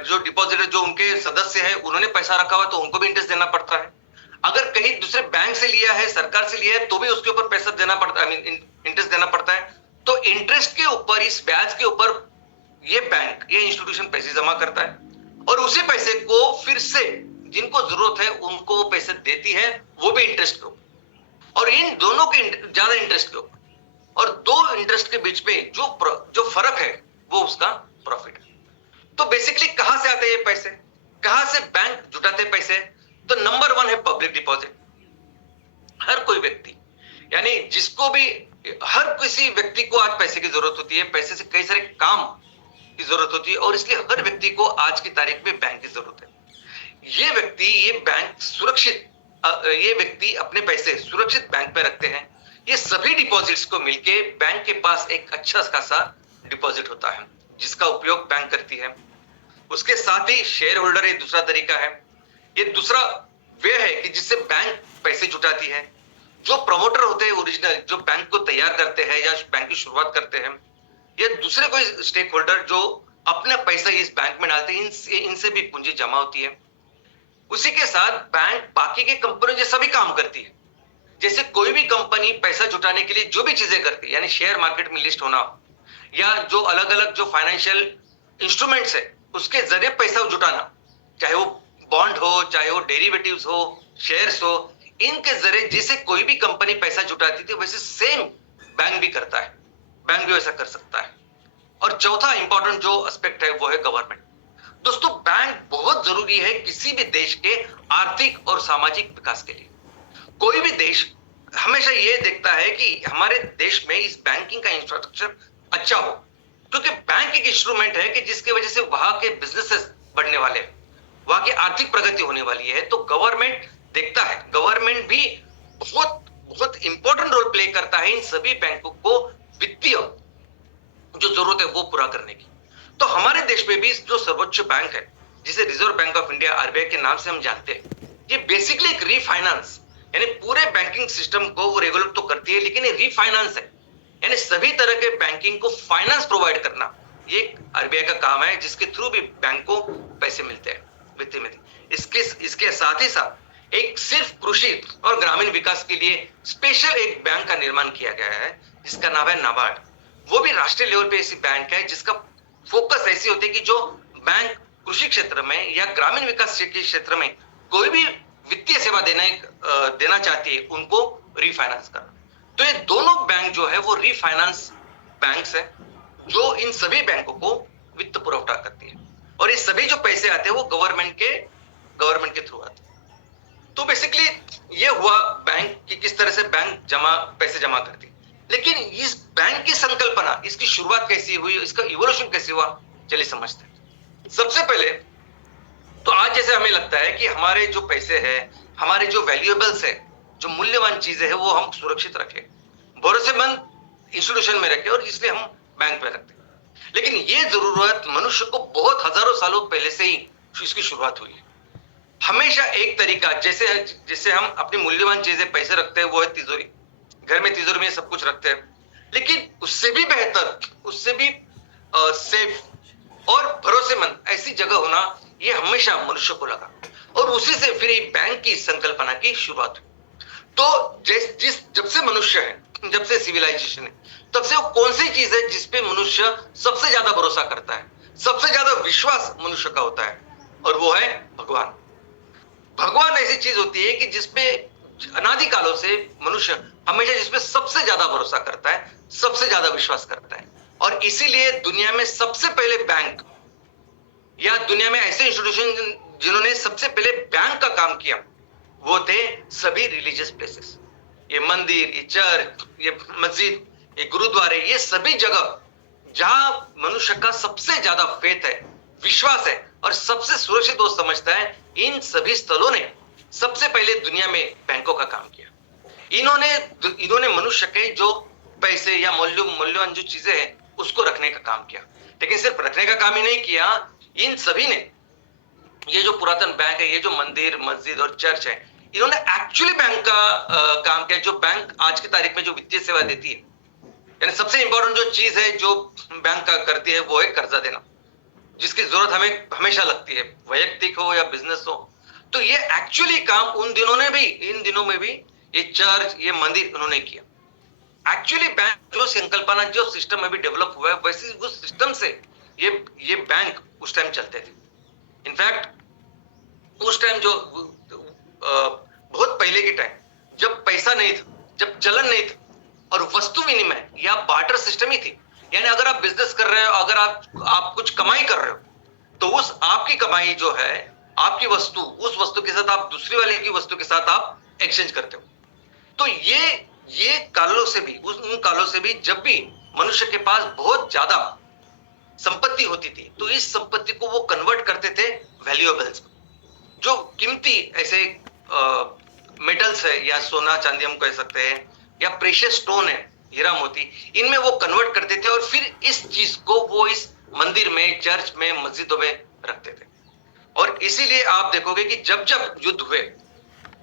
जो डिपॉजिटर जो उनके सदस्य है उन्होंने पैसा रखा हुआ तो उनको भी इंटरेस्ट देना पड़ता है। अगर कहीं दूसरे बैंक से लिया है, सरकार से लिया है, तो भी उसके ऊपर पैसा देना पड़ता है, इंटरेस्ट देना पड़ता है। तो इंटरेस्ट के ऊपर, इस ब्याज के ऊपर ये बैंक, ये इंस्टीट्यूशन पैसे जमा करता है और उसी पैसे को फिर से जिनको जरूरत है उनको वो पैसे देती है, वो भी इंटरेस्ट के ऊपर। और इन दोनों के ज्यादा इंटरेस्ट के ऊपर, और दो इंटरेस्ट के बीच में जो फर्क है वो उसका प्रॉफिट है। तो बेसिकली कहां से आते हैं ये पैसे, कहां से बैंक जुटाते पैसे? तो नंबर 1 है पब्लिक डिपॉजिट। हर कोई व्यक्ति, यानी जिसको भी, हर किसी व्यक्ति को आज पैसे की जरूरत होती है, पैसे से कई सारे काम की जरूरत होती है, और इसलिए हर व्यक्ति को आज की तारीख में बैंक की जरूरत है। ये व्यक्ति अपने पैसे सुरक्षित बैंक में रखते हैं। ये सभी डिपॉजिट्स को मिलके बैंक के पास एक अच्छा खासा डिपॉजिट होता है जिसका उपयोग बैंक करती है। उसके साथ ही शेयर होल्डर एक दूसरा तरीका है। ये दूसरा वे है कि जिससे बैंक पैसे जुटाती है। जो प्रमोटर होते हैं ओरिजिनल, जो बैंक को तैयार करते हैं या बैंक की शुरुआत करते हैं, या दूसरे कोई स्टेक होल्डर जो अपना पैसा इस बैंक में डालते हैं, इनसे भी पूंजी जमा होती है। उसी के साथ बैंक बाकी के कंपनियों जैसा भी काम करती है। जैसे कोई भी कंपनी पैसा जुटाने के लिए जो भी चीजें करती है, यानी शेयर मार्केट में लिस्ट होना या जो अलग अलग जो फाइनेंशियल इंस्ट्रूमेंट्स है उसके जरिए पैसा जुटाना, चाहे वो बॉन्ड हो, चाहे वो डेरिवेटिव्स हो, शेयर्स हो, इनके जरिए जैसे कोई भी कंपनी पैसा जुटाती थी वैसे सेम बैंक भी करता है, बैंक भी वैसा कर सकता है। और चौथा इंपॉर्टेंट जो एस्पेक्ट है वो है गवर्नमेंट। दोस्तों, बैंक बहुत जरूरी है किसी भी देश के आर्थिक और सामाजिक विकास के लिए। कोई भी देश हमेशा ये देखता है कि हमारे देश में इस बैंकिंग का इंफ्रास्ट्रक्चर अच्छा हो, क्योंकि बैंक एक इंस्ट्रूमेंट है कि जिसकी वजह से वहां के बिजनेसेस बढ़ने वाले हैं, वहां की आर्थिक प्रगति होने वाली है। तो गवर्नमेंट देखता है, गवर्नमेंट भी बहुत बहुत इंपॉर्टेंट रोल प्ले करता है इन सभी बैंकों को वित्तीय जो जरूरत है वो पूरा करने की। तो हमारे देश में भी जो सर्वोच्च बैंक है, जिसे reserve bank of India RBI के नाम से हम जानते हैं, ये बेसिकली एक रीफाइनेंस, यानी पूरे बैंकिंग सिस्टम को वो रेगुलेट तो करती है, लेकिन ये रीफाइनेंस है, यानी सभी तरह के बैंकिंग को फाइनेंस प्रोवाइड करना, ये आरबीआई का काम है, जिसके थ्रू भी बैंक को पैसे मिलते हैं वित्तीय में। इसके साथ ही साथ एक सिर्फ कृषि और ग्रामीण विकास के लिए स्पेशल एक बैंक का निर्माण किया गया है, जिसका नाम है नाबार्ड। वो भी राष्ट्रीय लेवल पे ऐसी बैंक है जिसका फोकस ऐसी होती है कि जो बैंक कृषि क्षेत्र में या ग्रामीण विकास के क्षेत्र में कोई भी वित्तीय सेवा देना चाहती है, उनको रीफाइनेंस करना। तो ये दोनों बैंक जो है वो रीफाइनेंस बैंक्स है, जो इन सभी बैंकों को वित्त पुरवठा करती है, और ये सभी जो पैसे आते हैं वो गवर्नमेंट के थ्रू आते हैं। तो बेसिकली ये हुआ बैंक की किस तरह से बैंक पैसे जमा करती है। लेकिन इस बैंक की संकल्पना, इसकी शुरुआत कैसी हुई, इसका इवोल्यूशन कैसे हुआ, चलिए समझते हैं। सबसे पहले तो आज जैसे हमें लगता है कि हमारे जो पैसे हैं, हमारे जो वैल्यूएबल्स है, जो मूल्यवान चीजें हैं, वो हम सुरक्षित रखें, भरोसेमंद इंस्टीट्यूशन में रखें, और इसलिए हम बैंक में रखते हैं। लेकिन ये जरूरत मनुष्य को बहुत हजारों सालों पहले से ही इसकी शुरुआत हुई है। हमेशा एक तरीका, जैसे हम अपनी मूल्यवान चीजें पैसे रखते हैं, वो है तिजोरी। घर में तिजोरी में सब कुछ रखते हैं, लेकिन उससे भी बेहतर, उससे भी सेफ और भरोसेमंद ऐसी जगह होना, ये हमेशा मनुष्य को लगा, और उसी से फिर बैंक की संकल्पना की शुरुआत हुई। तो जब से मनुष्य है, जब से सिविलाइजेशन है, तब से वो कौन सी चीज है जिसपे मनुष्य सबसे ज्यादा भरोसा करता है, सबसे ज्यादा विश्वास मनुष्य का होता है, और वो है भगवान। भगवान ऐसी चीज होती है कि जिसपे अनादि कालों से मनुष्य हमेशा जिसपे सबसे ज्यादा भरोसा करता है, सबसे ज्यादा विश्वास करता है। और इसीलिए दुनिया में सबसे पहले बैंक, या दुनिया में ऐसे इंस्टीट्यूशन जिन्होंने सबसे पहले बैंक का काम किया, वो थे सभी रिलीजियस प्लेसेस। ये मंदिर, ये चर्च, ये मस्जिद, ये गुरुद्वारे, ये सभी जगह जहां मनुष्य का सबसे ज्यादा फेथ है, विश्वास है, और सबसे सुरक्षित वो समझता है, इन सभी स्थलों ने सबसे पहले दुनिया में बैंकों का काम किया। इन्होंने मनुष्य के जो पैसे या मूल्यवान जो चीजें हैं उसको रखने का काम किया। लेकिन सिर्फ रखने का काम ही नहीं किया, इन सभी ने, ये जो पुरातन बैंक है, ये जो मंदिर, मस्जिद और चर्च है, इन्होंने एक्चुअली बैंक का काम किया। जो बैंक आज की तारीख में जो वित्तीय सेवा देती है, यानी सबसे इंपॉर्टेंट जो चीज है जो बैंक का करती है, वो है कर्जा देना, जिसकी जरूरत हमें हमेशा लगती है, वैयक्तिक हो या बिजनेस हो। तो ये एक्चुअली काम इन दिनों में भी ये चर्च, ये मंदिर उन्होंने किया। एक्चुअली बैंक जो संकल्पना, जो सिस्टम अभी डेवलप हुआ है, वैसे उस सिस्टम से ये बैंक उस टाइम चलते थे। इनफैक्ट उस टाइम जो बहुत पहले के टाइम, जब पैसा नहीं था, जब चलन नहीं था, और वस्तु विनिमय या बार्टर सिस्टम ही थी, यानी अगर आप बिजनेस कर रहे हो, अगर आप कुछ कमाई कर रहे हो, तो उस आपकी कमाई जो है, आपकी वस्तु, उस वस्तु के साथ आप दूसरी वाले की वस्तु के साथ आप एक्सचेंज करते हो। तो ये कालों से भी, उन कालों से भी, जब भी मनुष्य के पास बहुत ज्यादा संपत्ति होती थी, तो इस संपत्ति को वो कन्वर्ट करते थे वैल्यूएबल्स, जो कीमती ऐसे मेटल्स है, या सोना चांदी हम कह सकते हैं, या प्रेशियस स्टोन है, हीरा मोती, इनमें वो कन्वर्ट करते थे, और फिर इस चीज को वो इस मंदिर में, चर्च में, मस्जिदों में रखते थे। और इसीलिए आप देखोगे कि जब जब युद्ध हुए,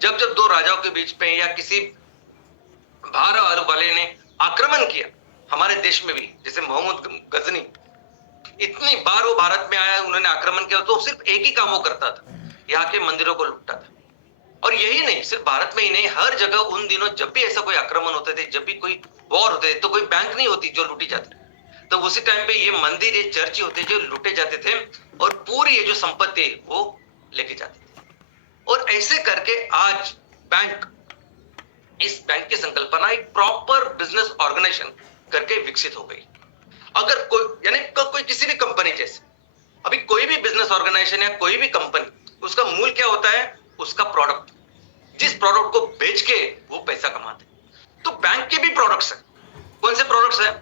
जब जब दो राजाओं के बीच में या किसी बाहर वाले ने आक्रमण किया हमारे देश में भी, जैसे मोहम्मद गजनी, इतनी बार वो भारत में आया, उन्होंने आक्रमण किया, तो सिर्फ एक ही काम वो करता था, यहाँ के मंदिरों को लूटता था। और यही नहीं, सिर्फ भारत में ही नहीं, हर जगह उन दिनों जब भी ऐसा कोई आक्रमण होते थे, जब भी कोई वॉर होते थे, तो कोई बैंक नहीं होती जो लूटी जाती, तो उसी टाइम पे ये मंदिर, ये चर्च ही होते जो लूटे जाते थे और पूरी ये जो संपत्ति वो लेके जाते थे। और ऐसे करके आज बैंक, इस बैंक की संकल्पना एक प्रॉपर बिजनेस ऑर्गेनाइजेशन करके विकसित हो गई। अगर कोई, यानी कोई किसी भी कंपनी, जैसे अभी कोई भी बिजनेस ऑर्गेनाइजेशन या कोई भी कंपनी, उसका मूल क्या होता है? उसका प्रोडक्ट। जिस प्रोडक्ट को बेच के वो पैसा कमाते, तो बैंक के भी प्रोडक्ट्स हैं। कौन से प्रोडक्ट्स हैं?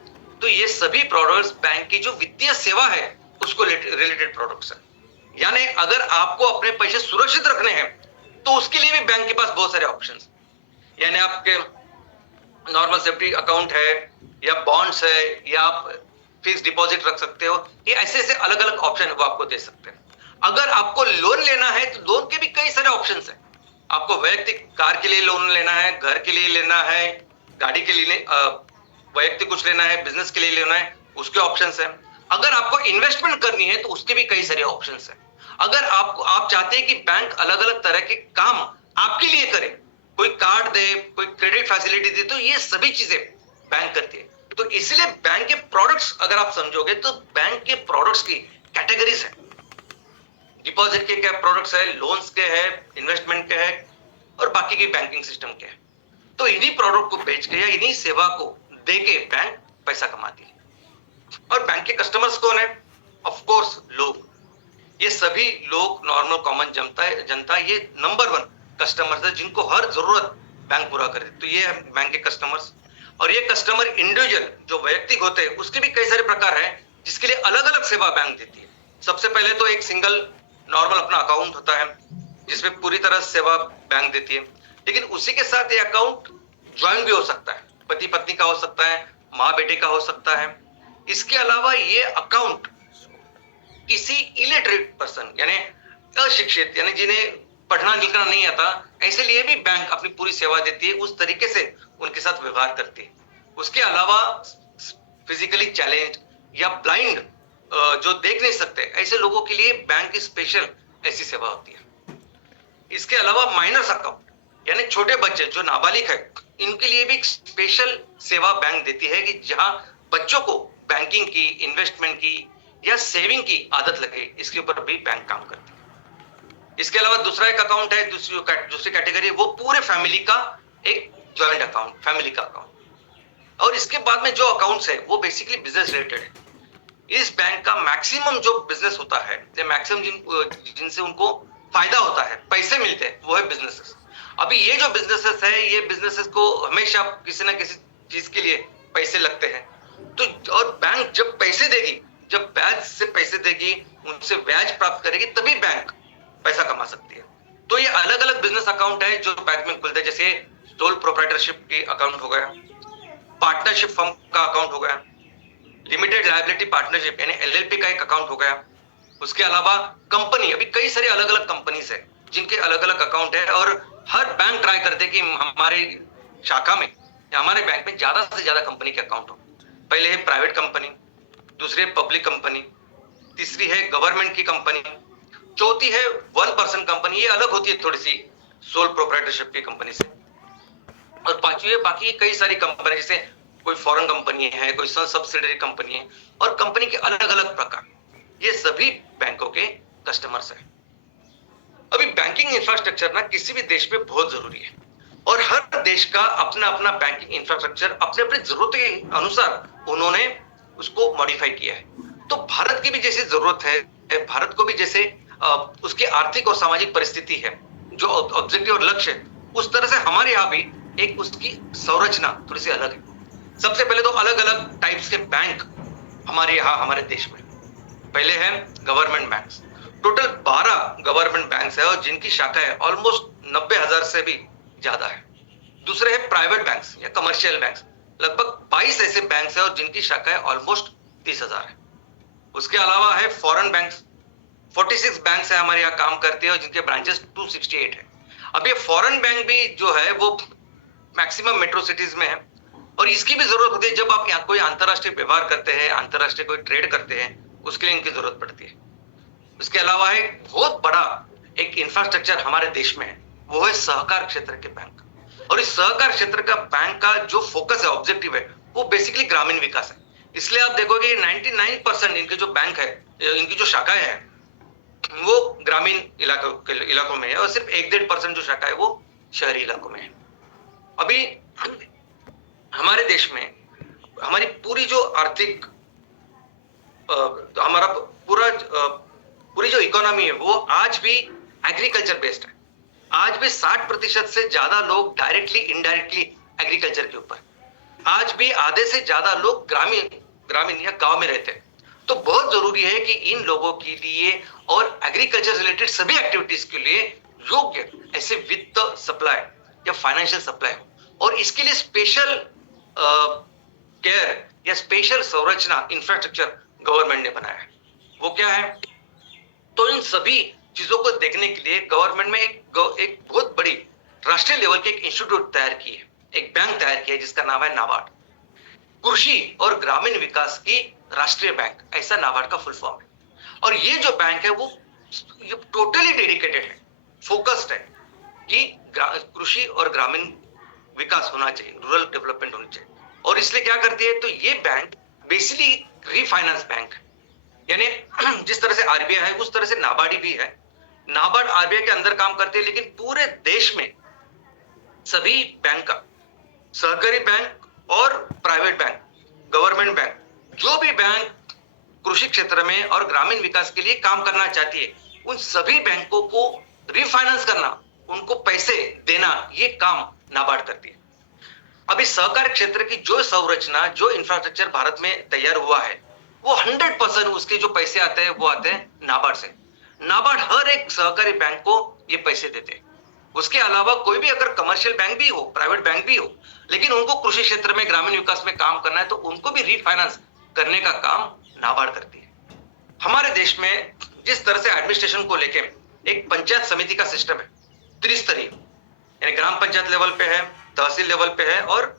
तो ये सभी प्रोडक्ट्स बैंक की जो वित्तीय सेवा है उसको रिलेटेड प्रोडक्ट्स हैं। यानी अगर आपको अपने पैसे सुरक्षित रखने हैं तो उसके लिए भी बैंक के पास बहुत सारे ऑप्शंस, यानी आपके नॉर्मल सेफ्टी अकाउंट है या बॉन्ड्स है या आप फिक्स डिपॉजिट रख सकते हो, ये ऐसे ऐसे अलग अलग ऑप्शन वो आपको दे सकते हैं। अगर आपको लोन लेना है तो लोन के भी कई सारे ऑप्शंस हैं। आपको वैयक्तिक कार के लिए लोन लेना है, घर के लिए लेना है, गाड़ी के लिए वैयक्तिक कुछ लेना है, बिजनेस के लिए लेना है, उसके ऑप्शंस हैं। अगर आपको इन्वेस्टमेंट करनी है तो उसके भी कई सारे ऑप्शंस हैं। अगर आप चाहते हैं कि बैंक अलग अलग तरह के काम आपके लिए करे, कोई कार्ड दे, कोई क्रेडिट फैसिलिटी दे, तो ये सभी चीजें बैंक करती है। तो इसलिए बैंक के प्रोडक्ट्स अगर आप समझोगे तो बैंक के प्रोडक्ट्स की कैटेगरीज है। डिपॉजिट के क्या प्रोडक्ट्स है, लोन्स के है, इन्वेस्टमेंट के है और बाकी की बैंकिंग सिस्टम के है। तो इन्हीं प्रोडक्ट को बेच के या इन्हीं सेवा को दे के बैंक पैसा कमाती है। और बैंक के कस्टमर्स कौन है? ऑफ कोर्स लोग। ये सभी लोग, नॉर्मल कॉमन जनता ये नंबर 1 कस्टमर्स है जिनको हर जरूरत बैंक पूरा करे। तो ये है बैंक के कस्टमर्स। और ये कस्टमर इंडिविजुअल जो वैयक्तिक होते हैं उसके भी कई सारे प्रकार हैं जिसके लिए अलग अलग सेवा बैंक देती है। सबसे पहले तो एक सिंगल नॉर्मल अपना अकाउंट होता है जिसमें पूरी तरह सेवा बैंक देती है, लेकिन उसी के साथ ये अकाउंट ज्वाइंट भी हो सकता है, पति पत्नी का हो सकता है, माँ बेटे का हो सकता है। इसके अलावा ये अकाउंट किसी इलिटरेट पर्सन यानी अशिक्षित, यानी जिन्हें पढ़ना लिखना नहीं आता, ऐसे लिए भी बैंक अपनी पूरी सेवा देती है, उस तरीके से उनके साथ व्यवहार करती है। उसके अलावा फिजिकली चैलेंज या ब्लाइंड जो देख नहीं सकते, ऐसे लोगों के लिए बैंक की स्पेशल ऐसी सेवा होती है। इसके अलावा माइनर्स अकाउंट यानी छोटे बच्चे जो नाबालिग है, इनके लिए भी एक स्पेशल सेवा बैंक देती है कि जहां बच्चों को बैंकिंग की, इन्वेस्टमेंट की या सेविंग की आदत लगे, इसके ऊपर भी बैंक काम करती है। इसके अलावा दूसरा एक अकाउंट है, दूसरी कैटेगरी, वो पूरे फैमिली का एक जॉइंट अकाउंट, फैमिली का अकाउंट। और इसके बाद में जो अकाउंट्स है वो बेसिकली बिजनेस रिलेटेड है। इस बैंक का मैक्सिमम जो बिजनेस होता है, मैक्सिमम जिनसे उनको फायदा होता है, पैसे मिलते हैं, वो है बिजनेसेस। अभी ये जो बिजनेसेस है, ये बिजनेसेस को हमेशा किसी ना किसी चीज के लिए पैसे लगते हैं। तो और बैंक जब पैसे देगी, जब ब्याज से पैसे देगी, उनसे ब्याज प्राप्त करेगी, तभी बैंक पैसा कमा सकती है। तो ये अलग अलग बिजनेस अकाउंट है जो बैंक में खुलते हैं, जैसे सोल प्रोप्राइटरशिप की अकाउंट हो गया, पार्टनरशिप फर्म का अकाउंट हो गया, लिमिटेड लायबिलिटी पार्टनरशिप यानी एलएलपी का एक अकाउंट हो गया। उसके अलावा कंपनी, अभी कई सारी अलग अलग कंपनीज है जिनके अलग अलग अकाउंट है। और हर बैंक ट्राई करते हैं कि हमारे शाखा में या हमारे बैंक में ज्यादा से ज्यादा कंपनी के अकाउंट हो। पहले है प्राइवेट कंपनी, दूसरी है पब्लिक कंपनी, तीसरी है गवर्नमेंट की कंपनी, चौथी है 1 पर्सन कंपनी, ये अलग होती है थोड़ी सी सोल प्रोप्राइटरशिप की कंपनी से। और पांचवी है बाकी कई सारी कंपनी, जैसे कोई फॉरेन कंपनी है, कोई सब्सिडरी कंपनी है, और कंपनी के अलग अलग प्रकार, ये सभी बैंकों के कस्टमर्स हैं। अभी बैंकिंग इंफ्रास्ट्रक्चर ना किसी भी देश में बहुत जरूरी है और हर देश का अपना अपना बैंकिंग इंफ्रास्ट्रक्चर अपने अपने जरूरत के अनुसार उन्होंने उसको मॉडिफाई किया है। तो भारत की भी जैसी जरूरत है, भारत को भी जैसे उसकी आर्थिक और सामाजिक परिस्थिति है, जो ऑब्जेक्टिव और लक्ष्य है, उस तरह से हमारे यहाँ भी एक उसकी संरचना थोड़ी सी अलग है। सबसे पहले तो अलग अलग टाइप्स के बैंक हमारे यहाँ, हमारे देश में पहले है government banks. Total 12 government banks है और जिनकी शाखाएं ऑलमोस्ट 90,000 से भी ज्यादा है। दूसरे है प्राइवेट बैंक्स या कमर्शियल बैंक्स, लगभग 22 ऐसे बैंक्स है और जिनकी शाखाएं ऑलमोस्ट 30,000 है। उसके अलावा है फॉरेन बैंक्स, 46 बैंक्स है हमारे यहाँ काम करते हैं और जिनके ब्रांचेस 268 है। अब ये फॉरेन बैंक भी जो है वो मैक्सिमम मेट्रो सिटीज में है और इसकी भी जरूरत होती है जब आप यहाँ कोई अंतरराष्ट्रीय व्यवहार करते हैं, अंतरराष्ट्रीय कोई ट्रेड करते हैं, उसके लिए इनकी जरूरत पड़ती है। उसके अलावा है बहुत बड़ा एक इंफ्रास्ट्रक्चर हमारे देश में है, वो है सहकार क्षेत्र के बैंक। और इस सहकार क्षेत्र का बैंक का जो फोकस है, ऑब्जेक्टिव है, वो बेसिकली ग्रामीण विकास है। इसलिए आप देखोगे 99% इनके जो बैंक है, इनकी जो शाखाएं हैं, वो ग्रामीण इलाकों में है और सिर्फ 1-1.5% जो शाखा है वो शहरी इलाकों में है। अभी हमारे देश में हमारी पूरी जो आर्थिक हमारा पूरी जो इकोनॉमी है वो आज भी एग्रीकल्चर बेस्ड है। आज भी 60% से ज्यादा लोग डायरेक्टली इनडायरेक्टली एग्रीकल्चर के ऊपर, आज भी आधे से ज्यादा लोग ग्रामीण या गांव में रहते हैं। तो बहुत जरूरी है कि इन लोगों के लिए और एग्रीकल्चर रिलेटेड सभी एक्टिविटीज के लिए योग्य ऐसे वित्त सप्लाई या फाइनेंशियल सप्लाई हो, और इसके लिए स्पेशल केयर या स्पेशल संरचना इंफ्रास्ट्रक्चर गवर्नमेंट ने बनाया है। वो क्या है? तो इन सभी चीजों को देखने के लिए गवर्नमेंट में एक बहुत बड़ी राष्ट्रीय लेवल की एक इंस्टीट्यूट तैयार की है, एक बैंक तैयार किया है जिसका नाम है नाबार्ड, कृषि और ग्रामीण विकास की राष्ट्रीय बैंक, ऐसा नाबार्ड का फुल फॉर्म है। और ये जो बैंक है वो टोटली डेडिकेटेड है, फोकस्ड है कि कृषि और ग्रामीण विकास होना चाहिए, रूरल डेवलपमेंट होनी चाहिए। और इसलिए क्या करती है, तो ये बैंक बेसिकली रीफाइनेंस बैंक है, यानी जिस तरह से आरबीआई है उस तरह से नाबार्ड भी है। नाबार्ड आरबीआई के अंदर काम करती है, लेकिन पूरे देश में सभी बैंक का, सहकारी बैंक और प्राइवेट बैंक, गवर्नमेंट बैंक, जो भी बैंक कृषि क्षेत्र में और ग्रामीण विकास के लिए काम करना चाहती है, उन सभी बैंकों को रिफाइनेंस करना, उनको पैसे देना, ये काम नाबार्ड करती है। अभी सहकारी क्षेत्र की जो संरचना, जो इंफ्रास्ट्रक्चर भारत में तैयार हुआ है, वो 100% उसके जो पैसे आते हैं वो आते हैं नाबार्ड से। नाबार्ड हर एक सहकारी बैंक को ये पैसे देते हैं। उसके अलावा कोई भी अगर कमर्शियल बैंक भी हो, प्राइवेट बैंक भी हो, लेकिन उनको कृषि क्षेत्र में, ग्रामीण विकास में काम करना है, तो उनको भी रीफाइनेंस करने का काम नाबार्ड करती है। हमारे देश में जिस तरह से एडमिनिस्ट्रेशन को लेके एक पंचायत समिति का सिस्टम है, त्रिस्तरीय, यानी ग्राम पंचायत लेवल पे है, तहसील लेवल पे है और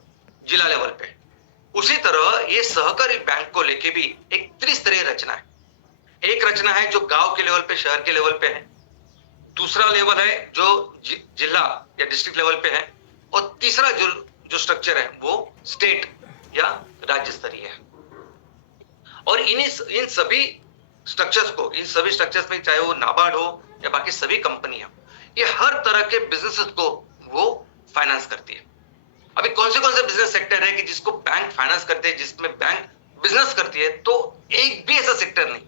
जिला लेवल पे है, उसी तरह ये सहकारी बैंक को लेके भी एक त्रिस्तरीय रचना है। एक रचना है जो गांव के लेवल पे, शहर के लेवल पे है, दूसरा लेवल है जो जिला या डिस्ट्रिक्ट लेवल पे है, और तीसरा जो स्ट्रक्चर है वो स्टेट या राज्य स्तरीय है। और इन सभी स्ट्रक्चर्स में, चाहे वो नाबार्ड हो या बाकी सभी कंपनी हो, ये हर तरह के बिजनेसेस को वो फाइनेंस करती है। अभी कौन से बिजनेस सेक्टर है कि जिसको बैंक फाइनेंस करते हैं, जिसमें बैंक बिजनेस करती है, तो एक भी ऐसा सेक्टर नहीं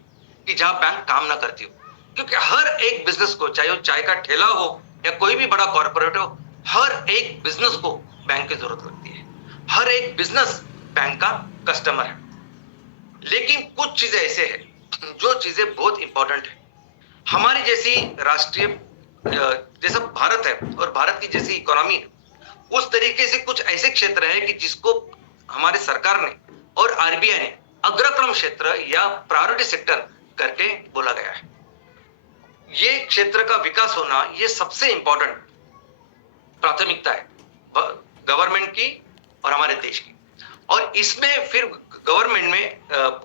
कि जहां बैंक काम ना करती हो, क्योंकि हर एक बिजनेस को, चाहे वो चाय का ठेला हो या कोई भी बड़ा कॉर्पोरेट हो, हर एक बिजनेस को बैंक की जरूरत लगती है। हर एक बिजनेस बैंक का कस्टमर है। लेकिन कुछ चीजें ऐसे हैं जो चीजें बहुत इंपॉर्टेंट है। हमारी जैसी राष्ट्रीय, जैसा भारत है और भारत की जैसी इकोनॉमी है, उस तरीके से कुछ ऐसे क्षेत्र है कि जिसको हमारे सरकार ने और आरबीआई ने अग्रक्रम क्षेत्र या प्रायोरिटी सेक्टर करके बोला गया है। ये क्षेत्र का विकास होना, ये सबसे इंपॉर्टेंट प्राथमिकता है गवर्नमेंट की और हमारे देश की। और इसमें फिर गवर्नमेंट में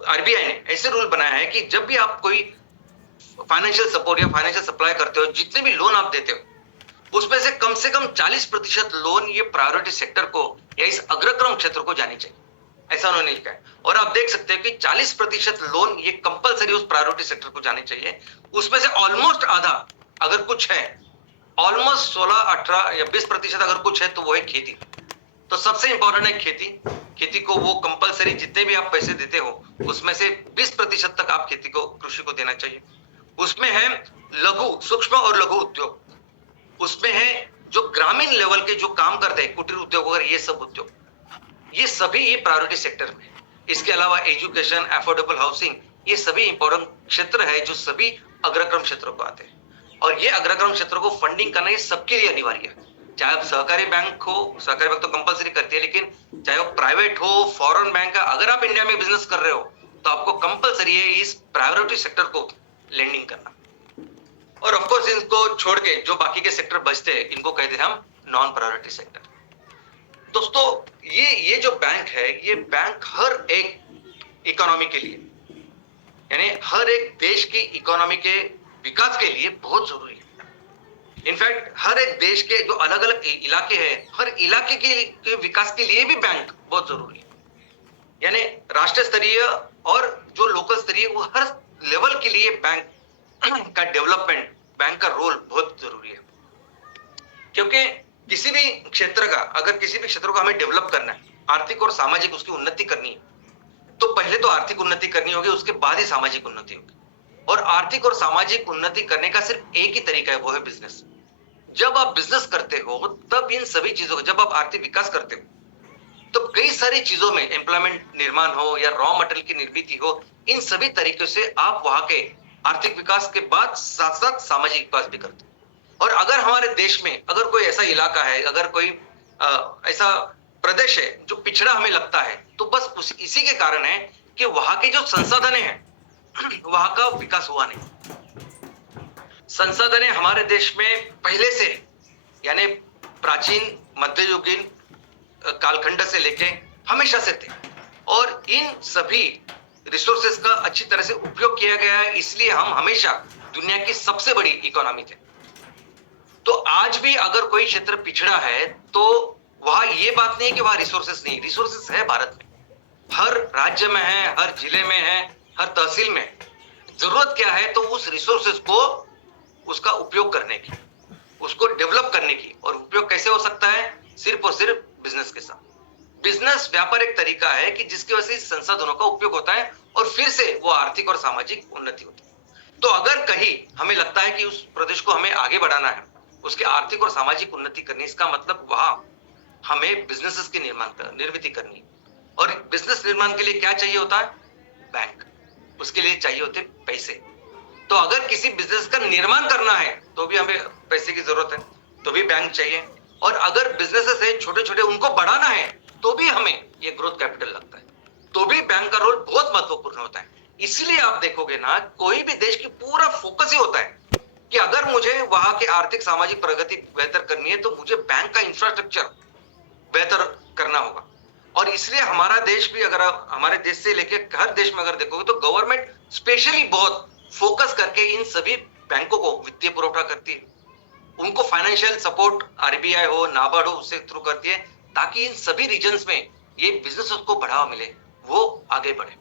आरबीआई ने ऐसे रूल बनाया है कि जब भी आप कोई फाइनेंशियल सपोर्ट या फाइनेंशियल सप्लाई करते हो, जितने भी लोन आप देते हो, उसमें से कम 40% लोन ये प्रायोरिटी सेक्टर को या इस अग्रक्रम क्षेत्र को जानी चाहिए, ऐसा उन्होंने लिखा है। और आप देख सकते हैं कि 40% लोन ये कंपलसरी उस प्रायोरिटी सेक्टर को जाने चाहिए। उसमें से ऑलमोस्ट आधा अगर कुछ है, ऑलमोस्ट 16, 18 या 20% अगर कुछ है, तो वो है खेती। तो सबसे इंपॉर्टेंट है खेती को वो कंपलसरी जितने भी आप पैसे देते हो, उसमें से 20% तक आप खेती को, कृषि को देना चाहिए। उसमें है लघु, सूक्ष्म और लघु उद्योग, उसमें है जो ग्रामीण लेवल के जो काम करते हैं, कुटीर उद्योग वगैरह, ये सब उद्योग, ये सभी ये प्रायोरिटी सेक्टर में। इसके अलावा एजुकेशन, अफोर्डेबल हाउसिंग, ये सभी इंपॉर्टेंट क्षेत्र है जो सभी अग्रक्रम क्षेत्रों को आते हैं। और ये अग्रक्रम क्षेत्रों को फंडिंग करना ये सबके लिए अनिवार्य है। चाहे आप सहकारी बैंक हो, सहकारी बैंक तो कंपलसरी करती है, लेकिन चाहे वो प्राइवेट हो, फॉरेन बैंक है, अगर आप इंडिया में बिजनेस कर रहे हो तो आपको कंपलसरी है इस प्रायोरिटी सेक्टर को लेंडिंग करना। और ऑफ कोर्स इनको छोड़ के जो बाकी के सेक्टर बचते हैं, इनको कहते हैं हम नॉन प्रायोरिटी सेक्टर। दोस्तों, ये जो बैंक है, ये बैंक हर एक इकोनॉमी के लिए, यानी हर एक देश की इकोनॉमी के विकास के लिए बहुत जरूरी है। इनफैक्ट हर एक देश के जो अलग अलग इलाके हैं, हर इलाके के विकास के लिए भी बैंक बहुत जरूरी है। यानी राष्ट्र स्तरीय और जो लोकल स्तरीय, वो हर लेवल के लिए बैंक का डेवलपमेंट, बैंक का रोल बहुत जरूरी है। क्योंकि किसी भी क्षेत्र का, अगर किसी भी क्षेत्र को हमें डेवलप करना है, आर्थिक और सामाजिक उसकी उन्नति करनी है, तो पहले तो आर्थिक उन्नति करनी होगी, उसके बाद ही सामाजिक उन्नति होगी। और आर्थिक और सामाजिक उन्नति करने का सिर्फ एक ही तरीका है, वो है बिजनेस। जब आप बिजनेस करते हो तब इन सभी चीजों को, जब आप आर्थिक विकास करते हो तो कई सारी चीजों में एम्प्लॉयमेंट निर्माण हो या रॉ मटेरियल की निर्मित हो, इन सभी तरीकों से आप वहां के आर्थिक विकास के बाद साथ साथ सामाजिक विकास भी करते हो। और अगर हमारे देश में अगर कोई ऐसा इलाका है, अगर कोई ऐसा प्रदेश है जो पिछड़ा हमें लगता है, तो बस इसी के कारण है कि वहां के जो संसाधन है वहां का विकास हुआ नहीं। संसाधन हमारे देश में पहले से, यानी प्राचीन मध्ययुगीन कालखंड से लेके हमेशा से थे, और इन सभी रिसोर्सेज का अच्छी तरह से उपयोग किया गया है, इसलिए हम हमेशा दुनिया की सबसे बड़ी इकोनॉमी थे। तो आज भी अगर कोई क्षेत्र पिछड़ा है तो वहां ये बात नहीं कि वहां रिसोर्सेज नहीं, रिसोर्सेज है भारत में, हर राज्य में है, हर जिले में है, हर तहसील में। जरूरत क्या है, तो उस रिसोर्सेज को, उसका उपयोग करने की, उसको डेवलप करने की। और उपयोग कैसे हो सकता है? सिर्फ और सिर्फ बिजनेस के साथ। बिजनेस व्यापार एक तरीका है कि जिसकी वजह से संसाधनों का उपयोग होता है और फिर से वो आर्थिक और सामाजिक उन्नति होती है। तो अगर कहीं हमें लगता है कि उस प्रदेश को हमें आगे बढ़ाना है, उसके आर्थिक और सामाजिक उन्नति करनी, इसका मतलब वहां हमें बिजनेसेस की निर्मित करनी। और बिजनेस निर्माण के लिए क्या चाहिए होता है? बैंक। उसके लिए चाहिए होते पैसे। तो अगर किसी बिजनेस का निर्माण करना है तो भी हमें पैसे की जरूरत है, तो भी बैंक चाहिए। और अगर बिजनेसेस है छोटे छोटे, उनको बढ़ाना है तो भी हमें ये ग्रोथ कैपिटल लगता है, तो भी बैंक का रोल बहुत महत्वपूर्ण होता है। इसलिए आप देखोगे ना, कोई भी देश की पूरा फोकस ही होता है कि अगर मुझे वहां की आर्थिक सामाजिक प्रगति बेहतर करनी है तो मुझे बैंक का इंफ्रास्ट्रक्चर बेहतर करना होगा। और इसलिए हमारा देश भी, अगर आप हमारे देश से लेके हर देश में अगर देखोगे तो गवर्नमेंट स्पेशली बहुत फोकस करके इन सभी बैंकों को वित्तीय पुरवठा करती है, उनको फाइनेंशियल सपोर्ट आरबीआई हो, नाबार्ड हो, उससे थ्रू करती है, ताकि इन सभी रीजन्स में ये बिजनेस को बढ़ावा मिले, वो आगे बढ़े।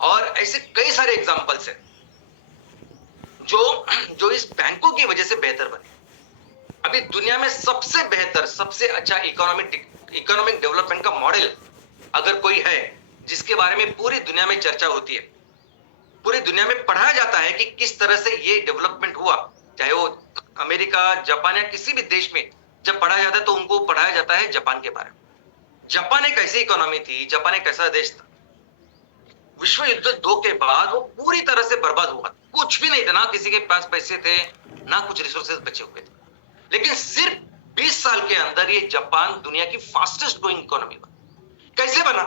और ऐसे कई सारे एग्जांपल्स हैं जो इस बैंकों की वजह से बेहतर बने। अभी दुनिया में सबसे बेहतर, सबसे अच्छा इकोनॉमिक डेवलपमेंट का मॉडल अगर कोई है जिसके बारे में पूरी दुनिया में चर्चा होती है, पूरी दुनिया में पढ़ाया जाता है कि किस तरह से ये डेवलपमेंट हुआ, चाहे वो अमेरिका, जापान या किसी भी देश में जब पढ़ाया जाता है तो उनको पढ़ाया जाता है जापान के बारे में। जापान एक ऐसी इकोनॉमी थी, जापान एक ऐसा देश था, विश्व युद्ध 2 के बाद वो पूरी तरह से बर्बाद हुआ, कुछ भी नहीं था, ना किसी के पास पैसे थे, ना कुछ रिसोर्सेज बचे हुए थे। लेकिन सिर्फ 20 साल के अंदर ये जापान दुनिया की फास्टेस्ट ग्रोइंग इकोनॉमी बना। कैसे बना?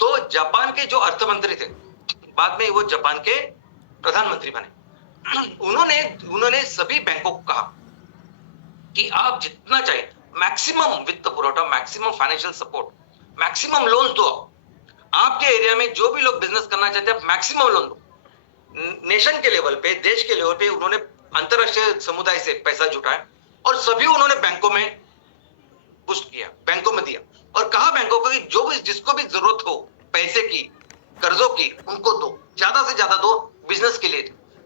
तो जापान के जो अर्थमंत्री थे, बाद में वो जापान के प्रधानमंत्री बने, उन्होंने सभी बैंकों को कहा कि आप जितना चाहे मैक्सिमम वित्त पुरवठा, maximum financial support, maximum loan दो। आपके एरिया में जो भी लोग बिजनेस करना चाहते हैं, मैक्सिमम लोन दो। नेशन के लेवल पे, देश के लेवल पे उन्होंने अंतरराष्ट्रीय समुदाय से पैसा जुटाया और सभी उन्होंने बैंकों में पुश किया, बैंकों में दिया और कहा बैंकों को कि जो भी, जिसको भी जरूरत हो पैसे की, कर्जों की, उनको दो, ज्यादा से ज्यादा दो, बिजनेस के लिए।